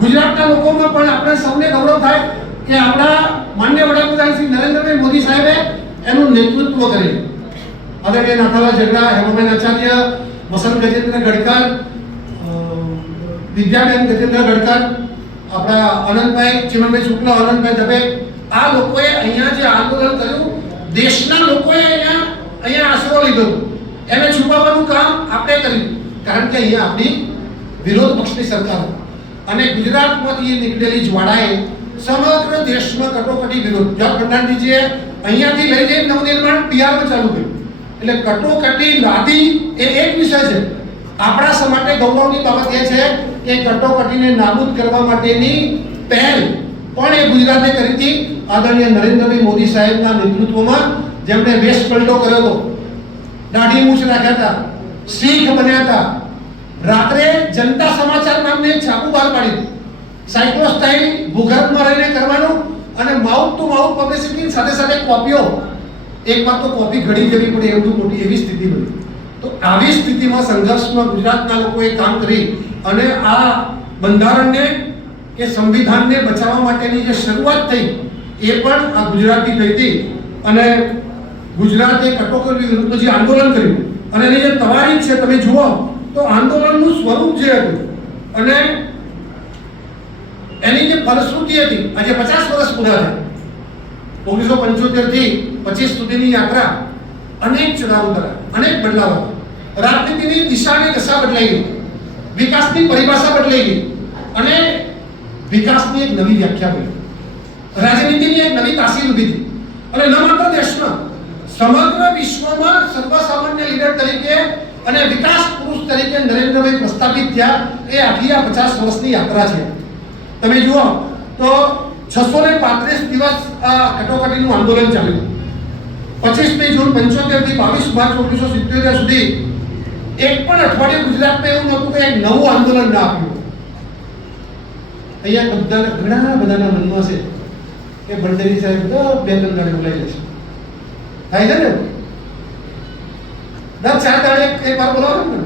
ગુજરાતના લોકોમાં પણ આપણે સૌને ગૌરવ થાય કે આપણા માન્ય વડાપ્રધાન શ્રી નરેન્દ્રભાઈ મોદી સાહેબે એનું નેતૃત્વ કર્યું. આદરણીય નાથાલાલ ઝગડા, હેમાબેન આચાર્ય, વસંત ગજેન્દ્ર ગડકર, વિદ્યાબેન ગજેન્દ્ર ગડકર, આપણા અનંતભાઈ ચિમનભાઈ શુક્લા, અનંતભાઈ દવે, આ લોકોએ અહીંયા જે આંદોલન કર્યું, દેશના લોકોએ અહીંયા આશરો લીધો. એને છુપાવવાનું કામ આપણે કર્યું, કારણ કે અહીંયા આપણી વિરોધ પક્ષની સરકાર અને ગુજરાતમાંથી નીકળેલી જ્વાળાએ સમગ્ર દેશમાં કટોકટી વિરોધ. જોર્જ ફર્નાન્ડીસએ અહીંયાથી લઈ જઈને નવનિર્માણ બિહારમાં ચાલુ કર્યું. એટલે કટોકટી લાદી એ એક વિષય છે. આપણા માટે ગૌરવની બાબત એ છે કે કટોકટીને નાબૂદ કરવા માટેની પહેલ પણ એ ગુજરાતે કરી હતી. આદરણીય નરેન્દ્રભાઈ મોદી સાહેબના નેતૃત્વમાં, જેમણે વેશ પલટો કર્યો હતો, દાઢી મૂછ રાખ્યા હતા, શીખ બન્યા હતા, રાત્રે જનતા સમાચાર નામને છાપું બહાર પાડ્યું, સાયક્લો સ્ટાઇલ ભૂગર્ભમાં રહીને કરવાનું, અને માઉથ ટુ માઉથ પબ્લિસિટી સાથે સાથે કોપીઓ. એક વાર તો કોપી ઘડી જવી પડે એવું મોટી એવી સ્થિતિ બની. તો આવી સ્થિતિમાં સંઘર્ષમાં ગુજરાતના લોકોએ કામ કરી અને આ બંધારણને કે સંવિધાનને બચાવવા માટેની જે શરૂઆત થઈ એ પણ આ ગુજરાતથી થઈ હતી. અને ગુજરાતે કટોકટી વિરુદ્ધ જે આંદોલન કર્યું અને એની જે તવારીખ છે તમે જુઓ તો આંદોલનનું સ્વરૂપ જે હતું અને એની જે ફલશ્રુતિ હતી, આજે 50 વર્ષ પૂરા થયા, 1975 થી 25 સુધીની યાત્રા, અનેક ચઢાવ ઉતાર, અનેક બદલાવ હતા. રાજનીતિની દિશાની દશા બદલાઈ ગઈ, વિકાસની પરિભાષા બદલાઈ ગઈ અને વિકાસની એક નવી વ્યાખ્યા બની, રાજનીતિની એક નવી તાસીર ઊભી થઈ. અને ન માત્ર દેશમાં, સમગ્ર વિશ્વમાં સર્વસામાન્ય લીડર તરીકે અને વિકાસ પુરુષ તરીકે નરેન્દ્રભાઈ પ્રસ્થાપિત થયા. એ આખી આ 50 વર્ષની યાત્રા છે. તમે જુઓ તો 635 દિવસ આ કટોકટીનું આંદોલન ચાલ્યું. 25મી જૂન 75 થી 22 માર્ચ 1977 સુધી એક પણ અઠવાડિયું ગુજરાતમાં એવું નહોતું કે એક નવું આંદોલન ના આપ્યું. અહીંયા ઘણા બધાના મનમાં છે કે ભંડેરી સાહેબ તો 2-3 દાડે બોલાઈ જશે. થાય છે ને, દર 4 દાડે એક વાર બોલાવો ને,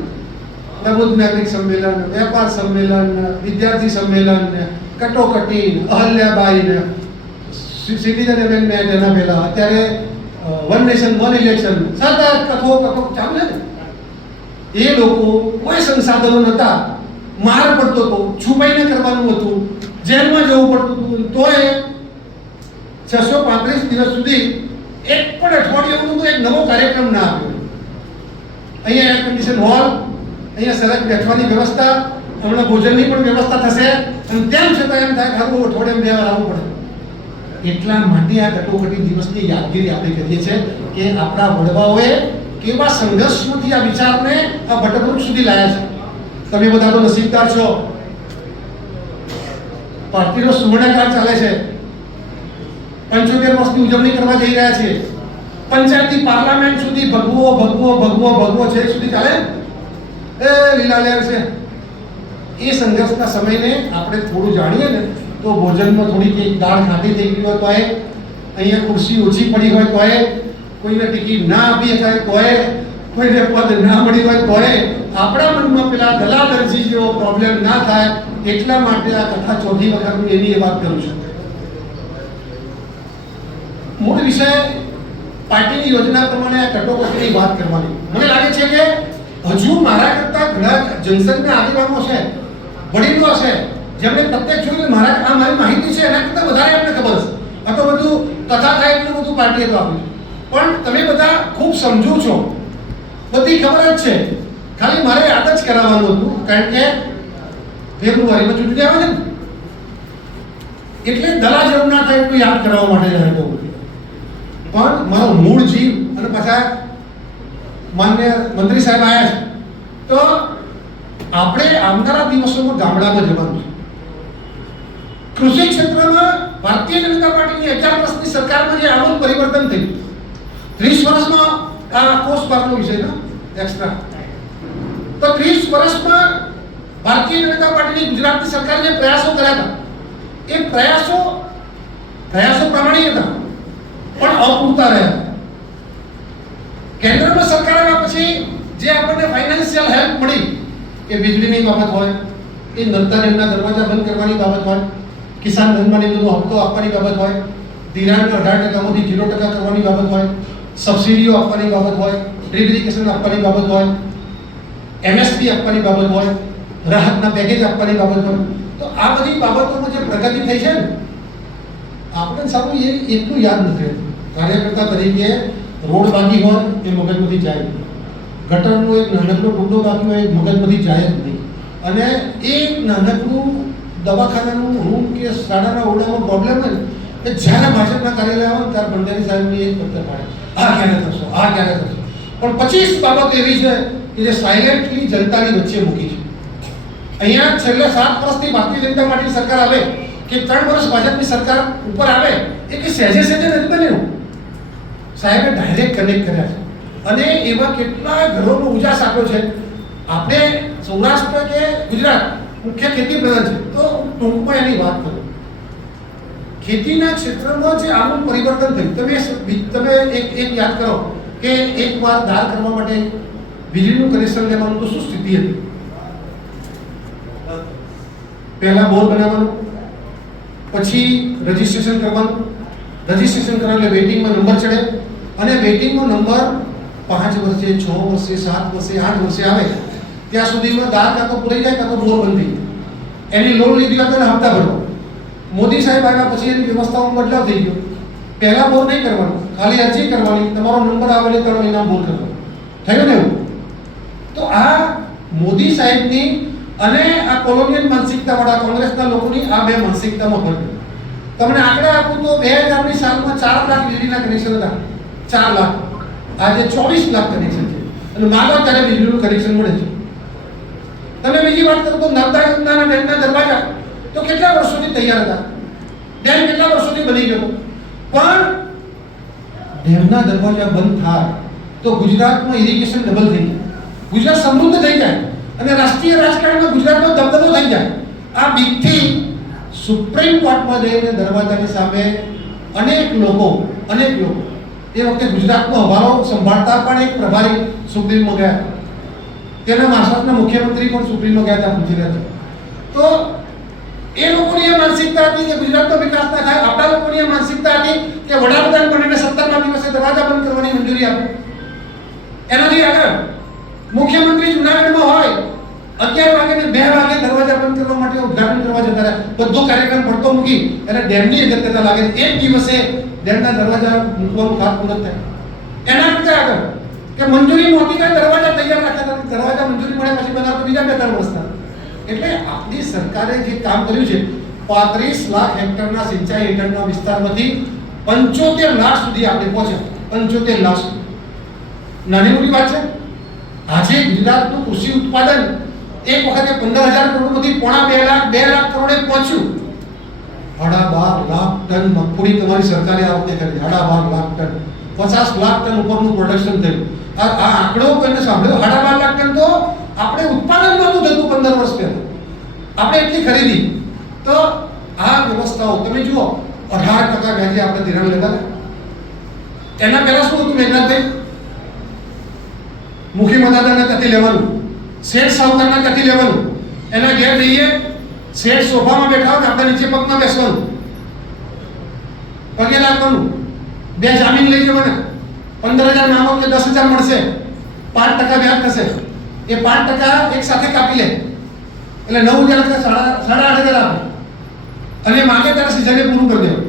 પ્રબુદ્ધ નાગરિક સંમેલન, વેપાર સંમેલન, વિદ્યાર્થી સંમેલન, કટોકટી, અહલ્યાબાઈ, સિટીઝન એમેન્ડમેન્ટ, એના પહેલા અત્યારે વન નેશન વન ઇલેક્શન, સતત કથો ચાલુ છે ને. એ લોકો કોઈ સંસાધનો નહોતા, માર પડતો હતો, છુપાઈને કરવાનું હતું, જેલમાં જવું પડતું હતું, તોય 635 દિવસ સુધી એક પણ અઠવાડિયાનું તો એક નવો કાર્યક્રમ ના આપ્યો. અહીંયા એર કન્ડિશન હોલ, અહીંયા સરસ બેઠવાની વ્યવસ્થા, હમણાં ભોજનની પણ વ્યવસ્થા થશે, અને તેમ છતાં એમ થાય કે આવું અઠવાડિયામાં 2 વાર આવવું પડે. એટલા માટે આ કટોકટી દિવસની યાદગીરી આપણે કરીએ છીએ કે આપણા વડવાઓએ કેવા સંઘર્ષમાંથી આ વિચારને આ ભટ્ટવૃક્ષ સુધી લાયા છે. તમે બધા તો નસીબદાર છો. પાર્ટીનો સુવર્ણકાળ ચાલે છે. 75 વર્ષની ઉજવણી કરવા જઈ રહ્યા છે. પંચાયતથી પાર્લામેન્ટ સુધી ભગવો છે સુધી ચાલે એ લીલા લહેર છે. એ સંઘર્ષના સમયને આપણે થોડું જાણીએ ને તો ભોજનમાં થોડીક એક દાળ ખાટી થઈ ગઈ હોય તો અહીંયા ખુરશી ઓછી પડી હોય તો કોઈને ટિકિટ ના આપી શકાય તો કોઈને પદ ના મળી હોય તો આપણા મનમાં પેલા દલાદરજી જેવો પ્રોબ્લેમ ના થાય એટલા માટે આ કથા ચોથી વખત હું એની વાત કરું છું. મૂળ વિષય પાર્ટીની યોજના પ્રમાણે આ કટોકટીની વાત કરવાની. મને લાગે છે કે હજુ મારા કરતા ઘણા જનસંઘના આગેવાનો છે, વડીલો છે, જેમણે પ્રત્યક્ષ જોયું મારા આ મારી માહિતી છે એના કરતાં વધારે એમને ખબર છે. આ તો બધું કથા થાય એટલું બધું પાર્ટીએ તો આપ્યું. પણ તમે બધા ખૂબ સમજો છો, બધી ખબર જ છે. ખાલી મારે યાદ જ કરાવવાનું હતું કારણ કે ફેબ્રુઆરીમાં ચૂંટણી આવે છે ને એટલે દલા જેવું ના થાય એટલું યાદ કરાવવા માટે રહે બહુ. પણ મારો મૂળ જીવ અને પાછા માન્ય મંત્રી સાહેબ આવ્યા છે તો આપણે આવનારા દિવસોમાં ગામડામાં જવાનું છે. કૃષિ ક્ષેત્રમાં ભારતીય જનતા પાર્ટીની 11 વર્ષની સરકારમાં જે આમૂલ પરિવર્તન થયું, 30 વર્ષમાં આ કોષ બારનો વિષય ના એક્સ્ટ્રા તો 30 વર્ષમાં ભારતીય જનતા પાર્ટીની ગુજરાતની સરકારે જે પ્રયાસો કર્યા હતા એ પ્રયાસો પ્રામાણિક હતા પણ અપૂરતા રહ્યા. કેન્દ્રમાં સરકાર આવ્યા પછી જે આપણને ફાઇનાન્શિયલ હેલ્પ મળી કે વીજળીની બાબત હોય, એ નલતા ડેમના દરવાજા બંધ કરવાની બાબત હોય, કિસાન ધનમાંની બધો હપ્તો આપવાની બાબત હોય, ધિરાણને 18%માંથી 0% કરવાની બાબત હોય, સબસિડીઓ આપવાની બાબત હોય, ડ્રીપ ઇરિગેશન આપવાની બાબત હોય, MSP આપવાની બાબત હોય, રાહતના પેકેજ આપવાની બાબત હોય, તો આ બધી બાબતોમાં જે પ્રગતિ થઈ છે ને આપણે સારું એ એટલું યાદ નથી રહેતું. કાર્યકર્તા તરીકે રોડ બાકી હોય એ મગજમાંથી જાય, ગટરનું એક નાનકડો ટુકડો બાકી હોય એ મગજમાંથી જાય જ નહીં. અને એ નાનકડું દવાખાનાનું રૂમ કે શાળાના ઓરડામાં પ્રોબ્લેમ હોય ને એ જ્યારે ભાજપના કાર્યાલય આવે ને ત્યારે ભંડારી સાહેબની એક પત્ર પાડે આ ક્યારે થશે. પણ 25 બાબતો એવી છે કે જે સાયલેન્ટલી જનતાની વચ્ચે મૂકી છે. અહીંયા છેલ્લા 7 વર્ષથી ભારતીય જનતા પાર્ટીની સરકાર આવે કે 3 વર્ષ ભાજપની સરકાર ઉપર આવે એ કે સહેજે નથી બન્યું. સાહેબે ડાયરેક્ટ કનેક્ટ કર્યા છે અને એવા કેટલા ઘરોનો ઉજાસ આપ્યો છે. આપણે સૌરાષ્ટ્ર કે ગુજરાત મુખ્ય ખેતી પ્રધાન છે તો ટૂંકમાં એની વાત કરું. ખેતીના ક્ષેત્રમાં જે આમૂલ પરિવર્તન થયું તમે એક યાદ કરો કે એક વાર દાળ કરવા માટે વીજળીનું કનેક્શન લેવાનું તો શું સ્થિતિ હતી? પહેલા બોર બનાવવાનું, પછી રજીસ્ટ્રેશન કરવાનું, રજીસ્ટ્રેશન કરવા એટલે વેઇટિંગમાં નંબર ચડે અને વેઇટિંગનો નંબર 5 વર્ષે 6 વર્ષે 7 વર્ષે 8 વર્ષે આવે ત્યાં સુધીમાં દાળ કાં તો પૂરી જાય કાં તો બોર બંધ થઈ જાય. એની લોન લીધી હોય તો હપ્તા ભરવા. મોદી સાહેબ આવ્યા પછી એની વ્યવસ્થાઓમાં બદલાવ થઈ ગયો. પહેલા બોર નહીં કરવાનો, ખાલી અરજી કરવાની, તમારો નંબર આવે એટલે 3 મહિના બોર કરવાનો. થયું ને એવું? તો આ મોદી સાહેબની અને આ કોલોનિયલ માનસિકતાવાળા કોંગ્રેસના લોકોની આ બે માનસિકતામાં ફરક. તમને આંકડા આપું તો 2000ની સાલમાં 4 લાખ વીજળીના કનેક્શન હતા. 4 લાખ. આજે 24 લાખ કનેક્શન છે અને માગો ત્યારે વીજળીનું કનેક્શન મળે છે. તમે બીજી વાત કરો તો નર્મદા યોજનાના ડેમના દરવાજા તો કેટલા વર્ષોથી તૈયાર હતા, ડેમ કેટલા વર્ષોથી બની ગયો, પણ ડેમના દરવાજા બંધ થાય તો ગુજરાતમાં ઇરિગેશન ડબલ થઈ જાય, ગુજરાત સમૃદ્ધ થઈ જાય અને રાષ્ટ્રીય રાજકારણમાં ગુજરાતનો દબદબો થઈ જાય. આ બીકથી સુપ્રીમ કોર્ટમાં જઈને દરવાજાની સામે અનેક લોકો એ વખતે ગુજરાતનો હવાલો સંભાળતા પણ એક પ્રભારી સુપ્રીમમાં ગયા, તેના મહારાષ્ટ્રના મુખ્યમંત્રી પણ સુપ્રીમમાં ગયા હતા પૂછી રહ્યા. તો એ લોકોની એ માનસિકતા હતી કે ગુજરાતનો વિકાસ ના થાય. આપણા લોકોની એ માનસિકતા હતી કે વડાપ્રધાન બનીને 17મા દિવસે દરવાજા બંધ કરવાની મંજૂરી આપે. એનાથી આગળ મુખ્યમંત્રી જુનાગઢમાં હોય 11 વાગે ને 2 વાગે દરવાજા બંધ કરવા માટે ઉદ્ઘાટન કરવા જતા રહ્યા, બધો કાર્યક્રમ પડતો મૂકી અને ડેમની અગત્યતા લાગે એક દિવસે ડેમના દરવાજા મૂકવાનું ખાતમુહૂર્ત થાય. એના કરતા આગળ કે મંજૂરી નહોતી કે દરવાજા તૈયાર રાખ્યા હતા, દરવાજા મંજૂરી મળે પછી બનાવતો બીજા 2-3 વર્ષ થાય. એટલે આપણી સરકારે જે કામ કર્યું છે 35 લાખ હેક્ટરના સિંચાઈ હેઠળના વિસ્તારમાંથી 75 લાખ સુધી આપણે પહોંચ્યા. 75 લાખ નાની મોટી વાત છે. આજે ગુજરાતનું કૃષિ ઉત્પાદન એક વખતે 15,000 કરોડમાંથી 2.5 લાખ કરોડે પહોંચ્યું. 12.5 લાખ ટન મગફળી તમારી સરકારે આ વખતે કરી. 12.5 લાખ ટન, 50 લાખ ટન ઉપરનું પ્રોડક્શન થયું. આ આંકડો કોઈને સાંભળ્યો? 12.5 લાખ ટન તો આપણે ઉત્પાદન નહોતું થતું 15 વર્ષ પહેલા. આપણે એટલી ખરીદી. તો આ વ્યવસ્થાઓ તમે જુઓ, 18% વ્યાજે આપણે ધિરાણ લેતા. એના પહેલા શું હતું મેઘનાથભાઈ? મુખી મતદારના ત્યાંથી લેવાનું, શેઠ સાહુકારના ત્યાંથી લેવાનું, એના ઘેર જઈએ, શેઠ સોફામાં બેઠા હોય ને આપણે નીચે પગમાં બેસવાનું, પગે લાગવાનું, 2 જામીન લઈ જવાના, 15,000 નામો કે 10,000 મળશે, 5% વ્યાજ થશે. એ 5% એક સાથે કાપી લે એટલે 9,000 કે 8,500 આપે અને માગે ત્યારે સીઝને પૂરું કરી દેવું.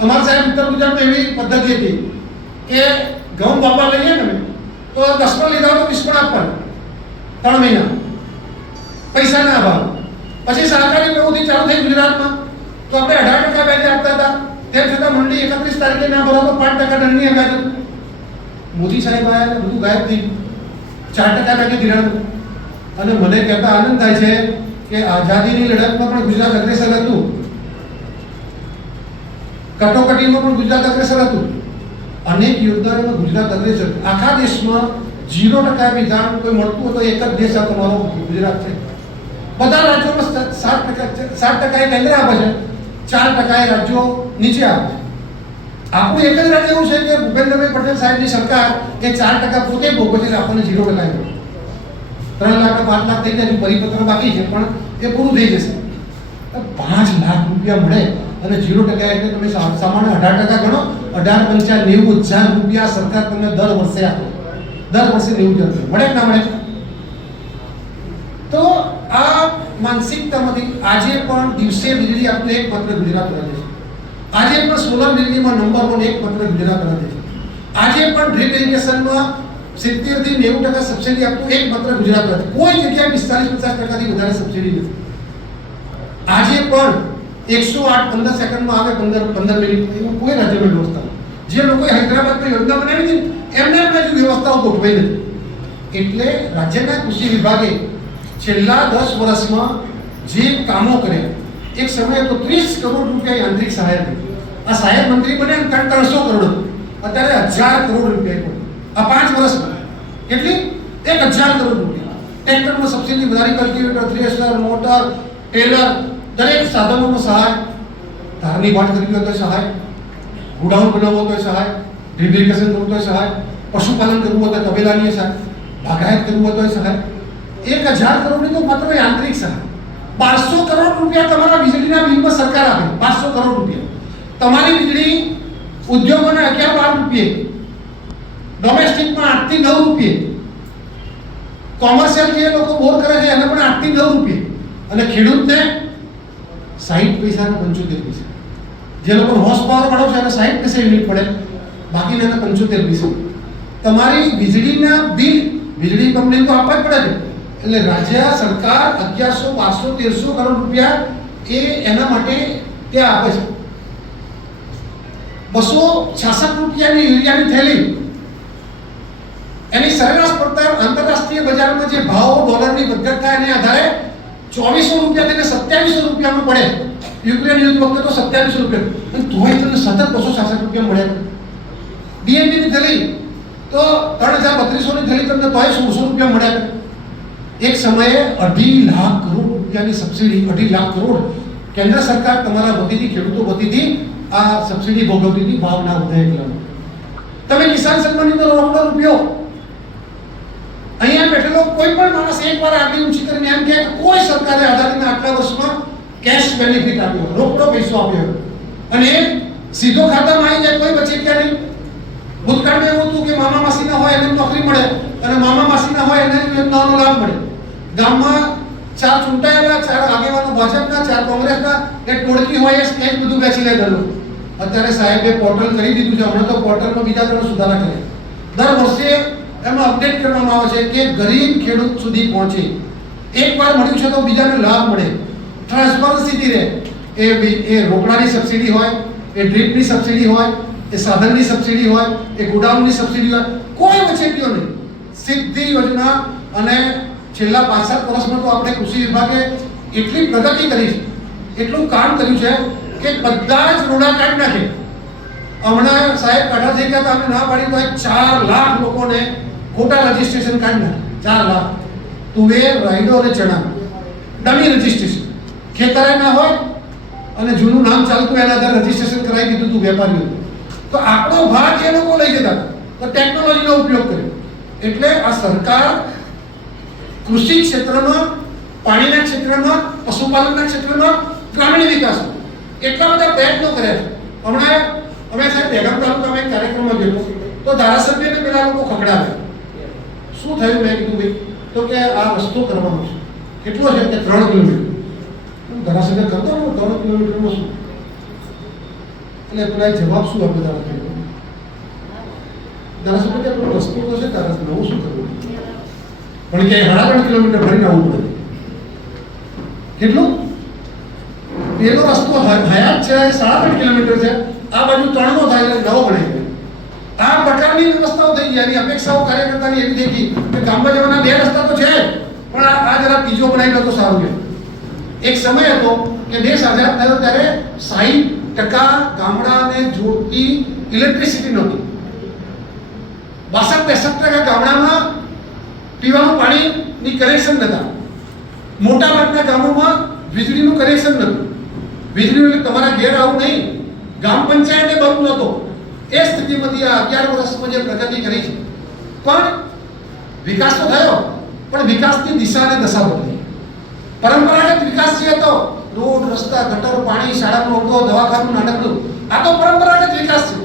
અમારા સાહેબ ઉત્તર ગુજરાતમાં એવી પદ્ધતિ હતી કે ઘઉં બાપા લઈએ ને તો 10 લીધા તો 20 આપવાના 3 મહિના પૈસા ના અભાવ. પછી સરકારી પ્રવૃત્તિ ચાલુ થઈ ગુજરાતમાં તો આપણે 18% વ્યાજે આપતા હતા. તેમ છતાં મંડી 31 તારીખે ના ભરો તો 5% દંડની હંગાત. મોદી સાહેબ આવ્યા બધું ગાયબ થઈ, 4% વ્યાજે ધિરાણ. અને મને કહેતા આનંદ થાય છે કે આઝાદીની લડતમાં પણ ગુજરાત અગ્રેસર હતું, કટોકટીમાં પણ ગુજરાત અગ્રેસર હતું, અનેક યોજનાઓમાં ગુજરાત અગ્રેસર. આખા દેશમાં 0% વિધાન કોઈ મળતું હોય તો એક જ દેશ આ તમારો ગુજરાત છે. બધા રાજ્યોમાં 7% કેન્દ્ર આપે છે, 4% રાજ્યો નીચે આપે છે. આપણું એક જ રાજ્ય એવું છે કે ભૂપેન્દ્રભાઈ પટેલ સાહેબની સરકાર એ 4% પોતે ભોગવે છે, આપણને 0% આપે. 3 લાખ 5 લાખ થઈ જાય, પરિપત્ર બાકી છે પણ એ પૂરું થઈ જશે. 5 લાખ રૂપિયા મળે અને 0% એટલે તમે સામાન્ય 18% ગણો, 18,95,000 રૂપિયા સરકાર તમને દર વર્ષે આપે. દર વર્ષે 90,000 મળે કે ના મળે? તો આ માનસિકતામાંથી આજે પણ દિવસે વીજળી આપતું એકમાત્ર ગુજરાત રાજ્ય છે. આજે પણ સોલર વીજળીમાં નંબર 1 એકમાત્ર ગુજરાત રાજ્ય છે. આજે પણ ડ્રીપ ઇરિગેશનમાં 70 થી 90% સબસિડી આપતું એકમાત્ર ગુજરાત રાજ્ય. કોઈ જગ્યાએ 45-50% થી વધારે સબસિડી નથી. આજે પણ 108 15 સેકન્ડમાં આવે, 15 મિનિટ, એવું કોઈ રાજ્યમાં વ્યવસ્થા નથી. જે લોકોએ હૈદરાબાદમાં યોજના બનાવી હતી એમને પણ વ્યવસ્થાઓ ગોઠવાઈ નથી. એટલે રાજ્યના કૃષિ વિભાગે છેલ્લા 10 વર્ષમાં જે કામો કર્યા, એક સમયે તો 30 કરોડ રૂપિયા યાંત્રિક સહાય હતી. આ સહાયક મંત્રી બને 300 કરોડ હતું, અત્યારે 1000 કરોડ રૂપિયા. આ 5 વર્ષમાં કેટલી? 1000 કરોડ રૂપિયા. ટ્રેક્ટરમાં સબસિડી વધારી, કલ્ટિવેટર, થ્રેશર, મોટર, ટેલર, દરેક સાધનોનો સહાય, ધારની વાટ કરવી હોય તો સહાય, ગોડાઉન બનાવવું હોય તો સહાય, ડ્રીપ ઇરિગેશન કરવું હોય તો સહાય, પશુપાલન કરવું હોય તો તબેલાની સહાય, બાગાયત કરવું હોય તો સહાય. 1000 કરોડની તો માત્ર યાંત્રિક સહાય. 1200 કરોડ રૂપિયા તમારા વીજળીના બિલમાં સરકાર આપે. 1200 કરોડ રૂપિયા તમારી વીજળી ઉદ્યોગોને 11-12 રૂપિયે, ડોમેસ્ટિકમાં 8 થી 9 રૂપિયે, કોમર્શિયલ જે લોકો બોર કરે છે એને પણ 8 થી 9 રૂપિયે, અને ખેડૂતને 60 પૈસાના 75 પૈસા. જે લોકો હોર્સ પાવર વાળો છે એને 60 પૈસા યુનિટ પડે, બાકીના 75 પૈસા. તમારી વીજળીના બિલ વીજળી કંપની તો આપવા જ પડે છે. એટલે રાજ્ય સરકાર 1100, 1200, 1300 કરોડ રૂપિયા એ એના માટે ત્યાં આપે છે. 266 રૂપિયાની યુરિયાની થેલી, એની સરેરાશ પડતર આંતરરાષ્ટ્રીય બજારમાં જે ભાવ ડોલરની વધઘટ થાય એના આધારે 2400 રૂપિયા થી 2700 રૂપિયામાં પડે. યુક્રેન યુદ્ધ વખતે તો 2700 રૂપિયા, અને તોય તમને સતત 266 રૂપિયા મળે. ડીએપી ની થેલી તો 3032 ની થેલી તમને તોય 1600 રૂપિયા મળે. એક સમયે 2.5 લાખ કરોડ રૂપિયાની સબસિડી, 2.5 લાખ કરોડ કેન્દ્ર સરકાર તમારા વતીથી, ખેડૂતો વતીથી આ સબસિડી ભોગવતી હતી. ભાવ ના વધે એટલે તમે કિસાન સન્માન નિધિનો રોકડો રૂપિયો અહીંયા બેઠેલો કોઈ પણ માણસ એકવાર આગળ ઊંચી કરીને એમ કહે કે કોઈ સરકારે આઝાદીના આટલા વર્ષમાં કેશ બેનિફિટ આપ્યો, રોકડો પૈસો આપ્યો, અને એ સીધો ખાતામાં આવી જાય, કોઈ બચે ક્યાં નહીં. ભૂતકાળમાં એવું હતું કે મામા માસીના હોય એને નોકરી મળે, અને મામા માસીના હોય એને યોજનાઓનો લાભ મળે. ગામમાં 4 ચૂંટાયેલા 4 આગેવાનો ભાજપના 4 કોંગ્રેસના એક ટોળકી હોય એ જ બધું વેચી લે દરરોજ. અત્યારે સાહેબે પોર્ટલ કરી દીધું છે. હમણાં તો પોર્ટલમાં બીજા 3 સુધારા કર્યા. દર વર્ષે એમાં અપડેટ કરવામાં આવે છે કે ગરીબ ખેડૂત સુધી પહોંચે. એકવાર મળ્યું છે તો બીજાને લાભ મળે, ટ્રાન્સપરન્સી રહે. એ રોકડાની સબસિડી હોય, એ ડ્રીપની સબસિડી હોય, એ સાધનની સબસિડી હોય, એ ગોડાઉનની સબસિડી હોય, કોઈ વચેટીઓ નહીં. સીધી યોજના. અને છેલ્લા 5-7 વર્ષમાં તો આપણે કૃષિ વિભાગે એટલી પ્રગતિ કરી છે, એટલું કામ કર્યું છે કે બધા જ રોડા કાઢી નાખે. હમણાં સાહેબ કાઢા થઈ ગયા, અમે ના પાડી તો 4 લાખ લોકોને ખોટા રજીસ્ટ્રેશન કાઢી નાખે. 4 લાખ તુવેર, રાયડો અને ચણા ડમી રજીસ્ટ્રેશન. ખેતરે ના હોય અને જૂનું નામ ચાલતું એના આધારે રજીસ્ટ્રેશન કરાવી દીધું હતું વેપારીઓ. તો આપણો ભાગ એ લોકો લઈ જતા. તો ટેકનોલોજીનો ઉપયોગ કર્યો. એટલે આ સરકાર કૃષિ ક્ષેત્રમાં, પાણીના ક્ષેત્રમાં, પશુપાલનના ક્ષેત્રમાં, ગ્રામીણ વિકાસમાં એટલા બધા પ્રયત્નો કર્યા છે. હમણાં અમે સાહેબ બેગામ તાલુકામાં એક કાર્યક્રમમાં ગયો તો ધારાસભ્યને પેલા લોકો ખકડાવ્યા. શું થયું? મેં કીધું ભાઈ તો કે આ રસ્તો કરવાનો છે. કેટલો છે? કે 3 કિલોમીટર. ધારાસભ્ય કરતો ને 3 કિલોમીટરમાં શું? એટલે પેલા જવાબ શું આપે ધારાસભ્ય કે આપણો રસ્તો તો છે ધારાસભ્ય, હું શું કરું? પણ કે 3.5 કિલોમીટર ભરીને આવવું પડે. કેટલું? પેલો રસ્તો હયાત છે 3.5 કિલોમીટર છે, આ બાજુ 3 નો થાય એટલે 9 બને. આ પ્રકારની વ્યવસ્થાઓ થઈ ગઈ. અપેક્ષાઓ કાર્યકર્તાની એવી થઈ ગઈ કે ગામમાં જવાના 2 રસ્તા તો છે પણ આ જરા ત્રીજો બનાવી લો તો સારું છે. એક સમય હતો કે દેશ આઝાદ થયો ત્યારે 60% ગામડાને જોડતી ઇલેક્ટ્રિસિટી નહોતી. 62-63% ગામડામાં પીવાનું પાણીની કનેક્શન નહોતા. મોટા ભાગના ગામોમાં વીજળીનું કનેક્શન નહોતું. વીજળી એટલે તમારા ઘેર આવું નહીં, ગ્રામ પંચાયતે બલ્બ નહોતો. એ સ્થિતિમાંથી આ 11 વર્ષમાં જે પ્રગતિ કરી છે. પણ વિકાસ તો થયો, પણ વિકાસની દિશા અને દશા બદલી. પરંપરાગત વિકાસ જે હતો, રોડ, રસ્તા, ગટર, પાણી, શાળાનો ઓટો, દવાખાનું, નાનકડું, આ તો પરંપરાગત વિકાસ છે.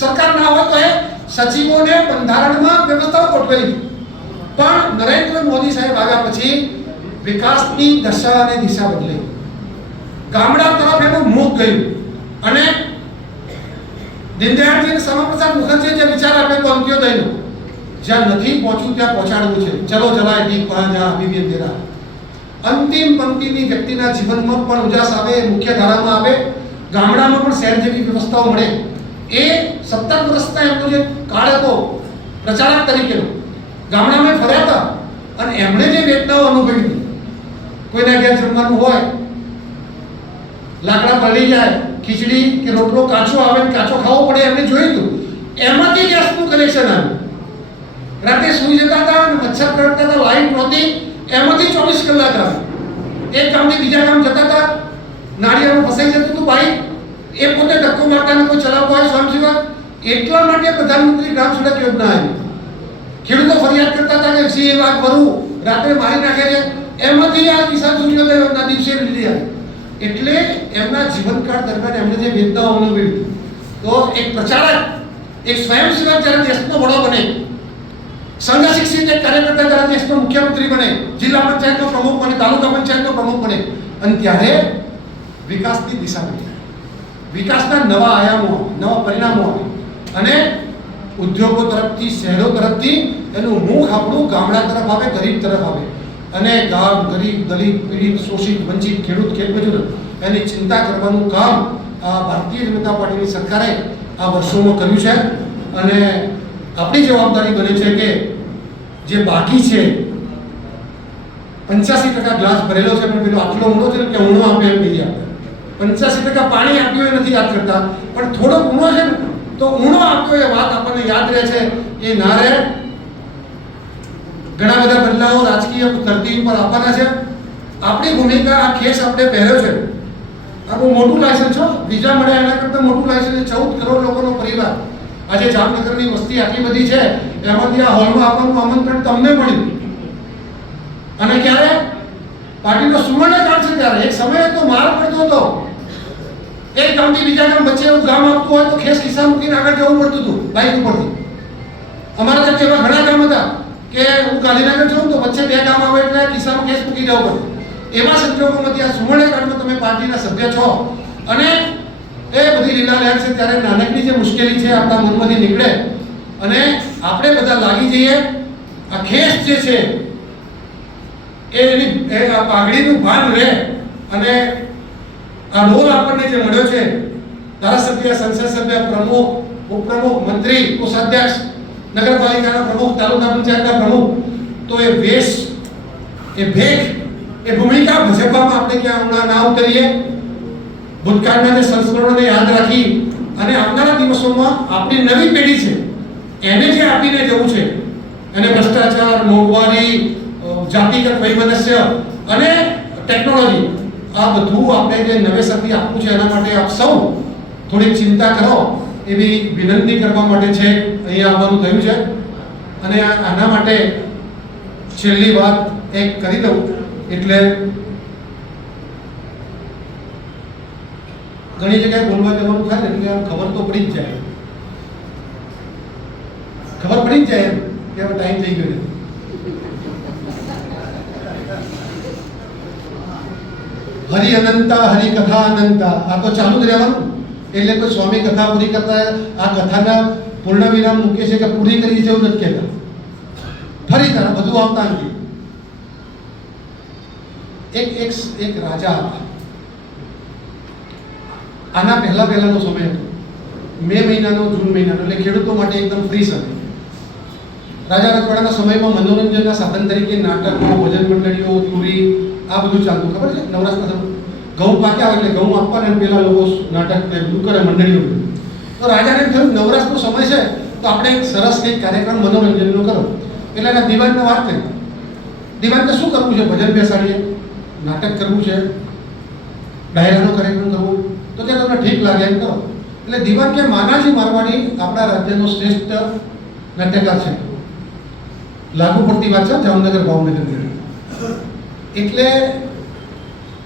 સરકાર ના હોય તો એ સચિવોને બંધારણમાં વ્યવસ્થાઓ ગોઠવેલી. પણ નરેન્દ્ર મોદી સાહેબ આવ્યા પછી વિકાસની દશા અને દિશા બદલી. ગામડા તરફ એનું મુખ ગયું. અને દીનદયાળજી અને શ્યામાપ્રસાદ મુખર્જીએ જે વિચાર આપ્યો તો અંત્યોદયનો, જ્યાં નથી પહોંચ્યું ત્યાં પહોંચાડવું છે. ચલો ચલાય ઠીક કહા જા અભી તેરા. અંતિમ પંક્તિની વ્યક્તિના જીવનમાં પણ ઉજાસ આવે, મુખ્ય ધારામાં આવે, ગામડામાં પણ શહેર જેવી વ્યવસ્થાઓ મળે. એ 17 વર્ષના એમનો જે કાળ હતો પ્રચારક તરીકેનો, ગામડામાં ફર્યા હતા અને એમણે જે વેદનાઓ અનુભવી હતી. કોઈના ઘેર જમવાનું હોય, લાકડા બળી જાય, ખીચડી કે રોટલો કાચો આવે, કાચો ખાવો પડે, એમને જોયું હતું. એમાંથી ગેસનું કનેક્શન આવ્યું. રાતે સૂઈ જતા હતા અને મચ્છર કરડતા હતા, લાઈટ નહોતી, એમાંથી 24 કલાક આવે. એક ગામથી બીજા ગામ જતા હતા, નાળિયેરમાં ફસાઈ જતું હતું બાઈક, એ પોતે ધક્કો મારતા ને કોઈ ચલાવતો હોય સ્વયંસેવક. એટલા માટે પ્રધાનમંત્રી ગ્રામ સડક યોજના આવી. ખેડૂતો ફરિયાદ કરતા હતા કે સિંહ વાઘ વરુ રાત્રે મારી નાખે છે, એમાંથી આ કિસાન સૂર્યોદય યોજના દિવસે લીધી આવી. એટલે એમના જીવનકાળ દરમિયાન એમને જે વેદનાઓ અનુભવી, તો એક પ્રચારક, એક સ્વયંસેવક જ્યારે દેશનો વડો બને, સંઘ શિક્ષિત એક કાર્યકર્તા જ્યારે દેશનો મુખ્યમંત્રી બને, જિલ્લા પંચાયતનો પ્રમુખ બને, તાલુકા પંચાયતનો પ્રમુખ બને, અને ત્યારે વિકાસની દિશા બની, વિકાસના નવા આયામો, નવા પરિણામો આવે. અને ઉદ્યોગો તરફથી, શહેરો તરફથી એનું મુખ આપણું ગામડા તરફ આવે, ગરીબ તરફ આવે. અને ગામ, ગરીબ, દલિત, પીડિત, શોષિત, વંચિત, ખેડૂત, ખેતમજૂર એની ચિંતા કરવાનું કામ આ ભારતીય જનતા પાર્ટીની સરકારે આ વર્ષોમાં કર્યું છે. અને આપણી જવાબદારી બને છે કે જે બાકી છે 85% ગ્લાસ ભરેલો છે, પણ પેલો આટલો ઊંડો છે કે ઊંડો આપે એમ નહીં આપે. 85% પાણી આપ્યું એ નથી યાદ કરતા, પણ થોડો ઊંડો છે ને તો ઊંડો આપ્યો એ વાત આપણને યાદ રહે છે, એ ના રહે. ઘણા બધા બદલાવો રાજકીય ધરતી ઉપર આપવાના છે. આપણી ભૂમિકા, આ કેસ આપણે પહેર્યો છે, આ બહુ મોટું લાયસન્સ છો. બીજા મળે એના કરતાં મોટું લાયસન્સ. 14 કરોડ લોકોનો પરિવાર. આજે જામનગરની વસ્તી આટલી બધી છે, એમાંથી આ હોલમાં આપવાનું આમંત્રણ તમને મળ્યું. અને ક્યારે પાર્ટીનો સુવર્ણકાળ છે ત્યારે. એક સમય તો માર પડતો હતો, એક ગામથી બીજા ગામ વચ્ચે એવું ગામ આપતું હોય તો ખેસ ખિસ્સા મૂકીને આગળ જવું પડતું હતું બાઈક ઉપરથી. અમારા ત્યાં એવા ઘણા ગામ હતા કે હું ગાંધીનગર છું તો વચ્ચે બે ગામ આવે એટલે કિસ્સામાં કેસ મૂકી જવો પડે. એવા સંજોગોમાંથી આ સુવર્ણકાળમાં તમે પાર્ટીના સભ્ય છો અને એ બધી લીલા લહેર છે ત્યારે નાનકડી જે મુશ્કેલી છે આપણા મનમાંથી નીકળે અને આપણે બધા લાગી જઈએ. આ ખેસ જે છે એ આ પાઘડીનું ભાન રહે અને આ રોલ આપણને જે મળ્યો છે ધારાસભ્ય, સંસદ સભ્ય, પ્રમુખ, ઉપપ્રમુખ, મંત્રી, કોષાધ્યક્ષ, નગરપાલિકાના પ્રમુખ, તાલુકા પંચાયતના પ્રમુખ, તો એ વેશ, એ ભેખ, એ ભૂમિકા ભજવવામાં આપણે ક્યાં ના ઉતરીએ. ભૂતકાળના જે સંસ્મરણોને યાદ રાખી અને આવનારા દિવસોમાં આપણી નવી પેઢી છે એને જે આપીને જવું છે અને ભ્રષ્ટાચાર, મોંઘવારી, જાતિગત વૈમનસ્ય અને ટેકનોલોજી આ બધું આપણે જે નવેસરથી આપવું છે એના માટે આપ સૌ થોડીક ચિંતા કરો એવી વિનંતી કરવા માટે છે અહીંયા આવવાનું થયું છે. અને આના માટે છેલ્લી વાત એક કરી દઉં એટલે ઘણી જગ્યાએ બોલવા જવાનું થાય ને એટલે આમ ખબર તો પડી જ જાય, ખબર પડી જ જાય એમ કે હવે ટાઈમ થઈ ગયો છે. હરિ અનંતા, હરિ કથા અનંતા, આ તો ચાલુ જ રહેવાનું. એટલે કોઈ સ્વામી કથા પૂરી કરતા આ કથાના પૂર્ણ વિરામ મૂકે છે કે પૂરી કરી છે એવું નથી કહેતા. ફરી તારા બધું આવતા નથી. એક રાજા હતા. આના પહેલાનો સમય હતો, મે મહિનાનો, જૂન મહિનાનો, એટલે ખેડૂતો માટે એકદમ ફ્રી સમય. રાજા રજવાડાના સમયમાં મનોરંજનના સાધન તરીકે નાટકો, ભજન મંડળીઓ, તુરી આ બધું ચાલતું. ખબર છે? નવરાત્રના ઘઉં પાક્યા હોય એટલે ઘઉં આપવાના પેલા લોકો નાટક બધું કરે, મંડળીઓ. તો રાજાને થયું નવરાત્રનો સમય છે તો આપણે એક સરસ કંઈક કાર્યક્રમ મનોરંજનનો કરો. એટલે એના દિવાનને વાત કરી. દિવાનને શું કરવું છે? ભજન બેસાડીએ, નાટક કરવું છે, ડાયરાનો કાર્યક્રમ કરવો, તો કે તમને ઠીક લાગે એમ કરો. એટલે દિવાન કે માનાજી મારવાડી આપણા રાજ્યનો શ્રેષ્ઠ નાટ્યકાર છે. લાગુ પડતી વાત છે જામનગર, ભાવનગર. એટલે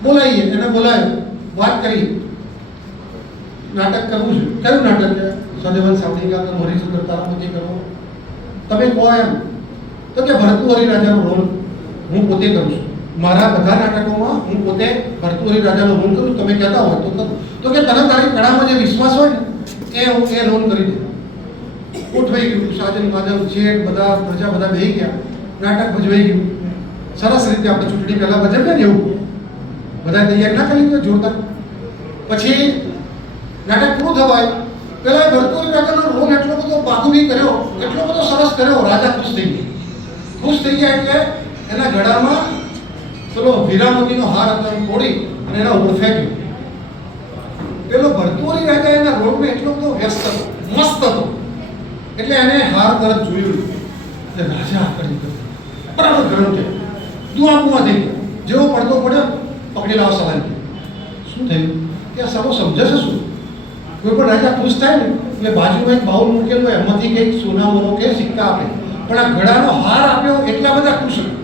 બોલાવીએ, એને બોલાવ્યો, વાત કરી, નાટક કરવું છે. કયું નાટક છે? સદેવન સાવલિકા કરો, હરિશ્ચંદ્ર તારાપતિ કરો, તમે કહો એમ. તો કે ભરતુહરી રાજાનો રોલ હું પોતે કરું છું. મારા બધા નાટકોમાં હું પોતે ભરતુહરી રાજાનો રોલ કરું. તમે કહેતા હોય તો કે તને તારી કળામાં જે વિશ્વાસ હોય ને એ હું એ રોલ કરી દઉં. ઉઠવાઈ ગયું, સાજન બાજન શેઠ બધા પ્રજા બધા બેસી ગયા, નાટક ભજવાઈ ગયું. સરસ રીતે આપણે ચૂંટણી પહેલા ભજવીએ ને એવું બધા તૈયાર ના કરી દીધો જોરદાર. પછી નાટક પૂરું થવાય પેલા ભરતુહરી રાજાનો રોલ એટલો બધો બાખુબી કર્યો, એટલો બધો સરસ કર્યો, રાજા ખુશ થઈ ગયા. ખુશ થઈ ગયા એટલે એના ગળામાં પેલો હીરામોતીનો હાર હતો એ તોડી અને એના ઉપર ફેંક્યો. પેલો ભરતુહરી રાજા એના રોલમાં એટલો બધો વ્યસ્ત હતો, મસ્ત હતો, એટલે એને હાર તરફ જોયું એટલે રાજા આકર્ષિત થયો, બરાબર ગરમ થયો, દુઆ થઈ ગયો. જેવો પડતો પડ્યો પકડી લાવો સલાહ. શું થયું કે આ સવો સમજે છે શું? કોઈ પણ રાજા ખુશ થાય ને એટલે બાજુમાં એક બાઉલ મૂકેલું હોય એમાંથી કંઈક સોના મોનો કે સિક્કા આપે, પણ આ ગળાનો હાર આપ્યો એટલા બધા ખુશ હતા.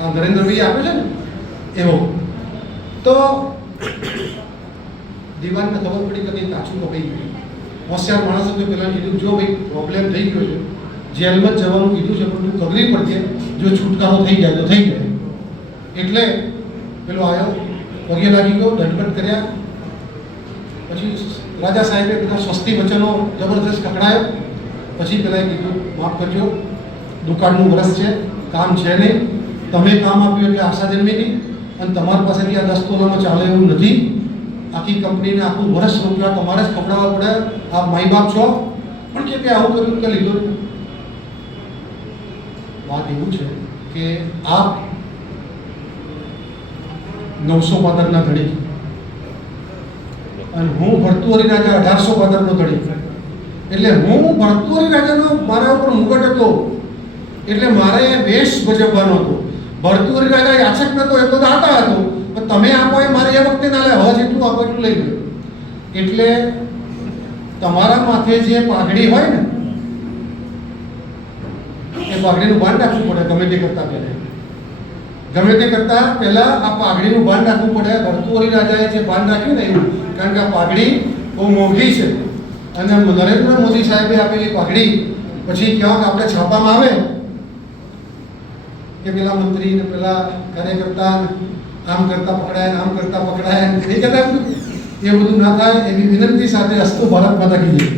આ નરેન્દ્રભાઈ આપ્યો છે ને એવો. તો દિવાનને ખબર પડી કે કંઈ કાચું કપાઈ ગયું. હોશિયાર માણસો તો પેલા કીધું જો ભાઈ પ્રોબ્લેમ થઈ ગયો છે, જેલમાં જ જવાનું કીધું છે, પણ તું તકલીફ પડતી, જો છુટકારો થઈ જાય તો થઈ જાય. એટલે પેલો આવ્યો, પગે લાગી ગયો, દંડવત કર્યા. પછી રાજા સાહેબે બધા સ્વસ્તી વચનો જબરદસ્ત કકડાયો. પછી પેલાએ કીધું માફ કરજો, દુકાળનું વરસ છે, કામ છે નહીં, તમે કામ આપ્યું એટલે આશા જન્મી નહીં, અને તમારી પાસેથી આ 10 તોલામાં ચાલે એવું નથી. આખી કંપનીને આખું વર્ષ રૂપિયા તમારે જ કપડાવવા પડે, આપ માઈ બાપ છો, પણ કે આવું કર્યું કે લીધો. વાત એવું છે કે આપ 900 પાદરના ધણી અને હું ભરતુહરી રાજા 1800 પાદરનો ધણી. એટલે હું ભરતુહરી રાજાનો મારા ઉપર મુગટ હતો એટલે મારે વેશ ભજવવાનો હતો. ભરતુહરી રાજા યાચક નતો, એ તો દાતા હતો, પણ તમે આપો એ મારે એ વખતે ના લે, હવે જેટલું આપો એટલું લઈ લો. એટલે તમારા માથે જે પાઘડી હોય ને એ પાઘડીનું ભાન રાખવું પડે. ગમે તે કરતા પહેલા આ પાઘડીનું ભાન રાખવું પડે. ભરતુહરી રાજાએ જે ભાન રાખ્યું ને એવું, કારણ કે આ પાઘડી બહુ મોંઘી છે અને નરેન્દ્ર મોદી સાહેબે આપેલી પાઘડી પછી ક્યાંક આપણે છાપામાં આવે કે પેલા મંત્રી ને પેલા કાર્યકર્તા આમ કરતા પકડાય ને આમ કરતા પકડાય નહીં કરતા એ બધું ના થાય એવી વિનંતી સાથે અસ્તુ ભારત માતા કી જય.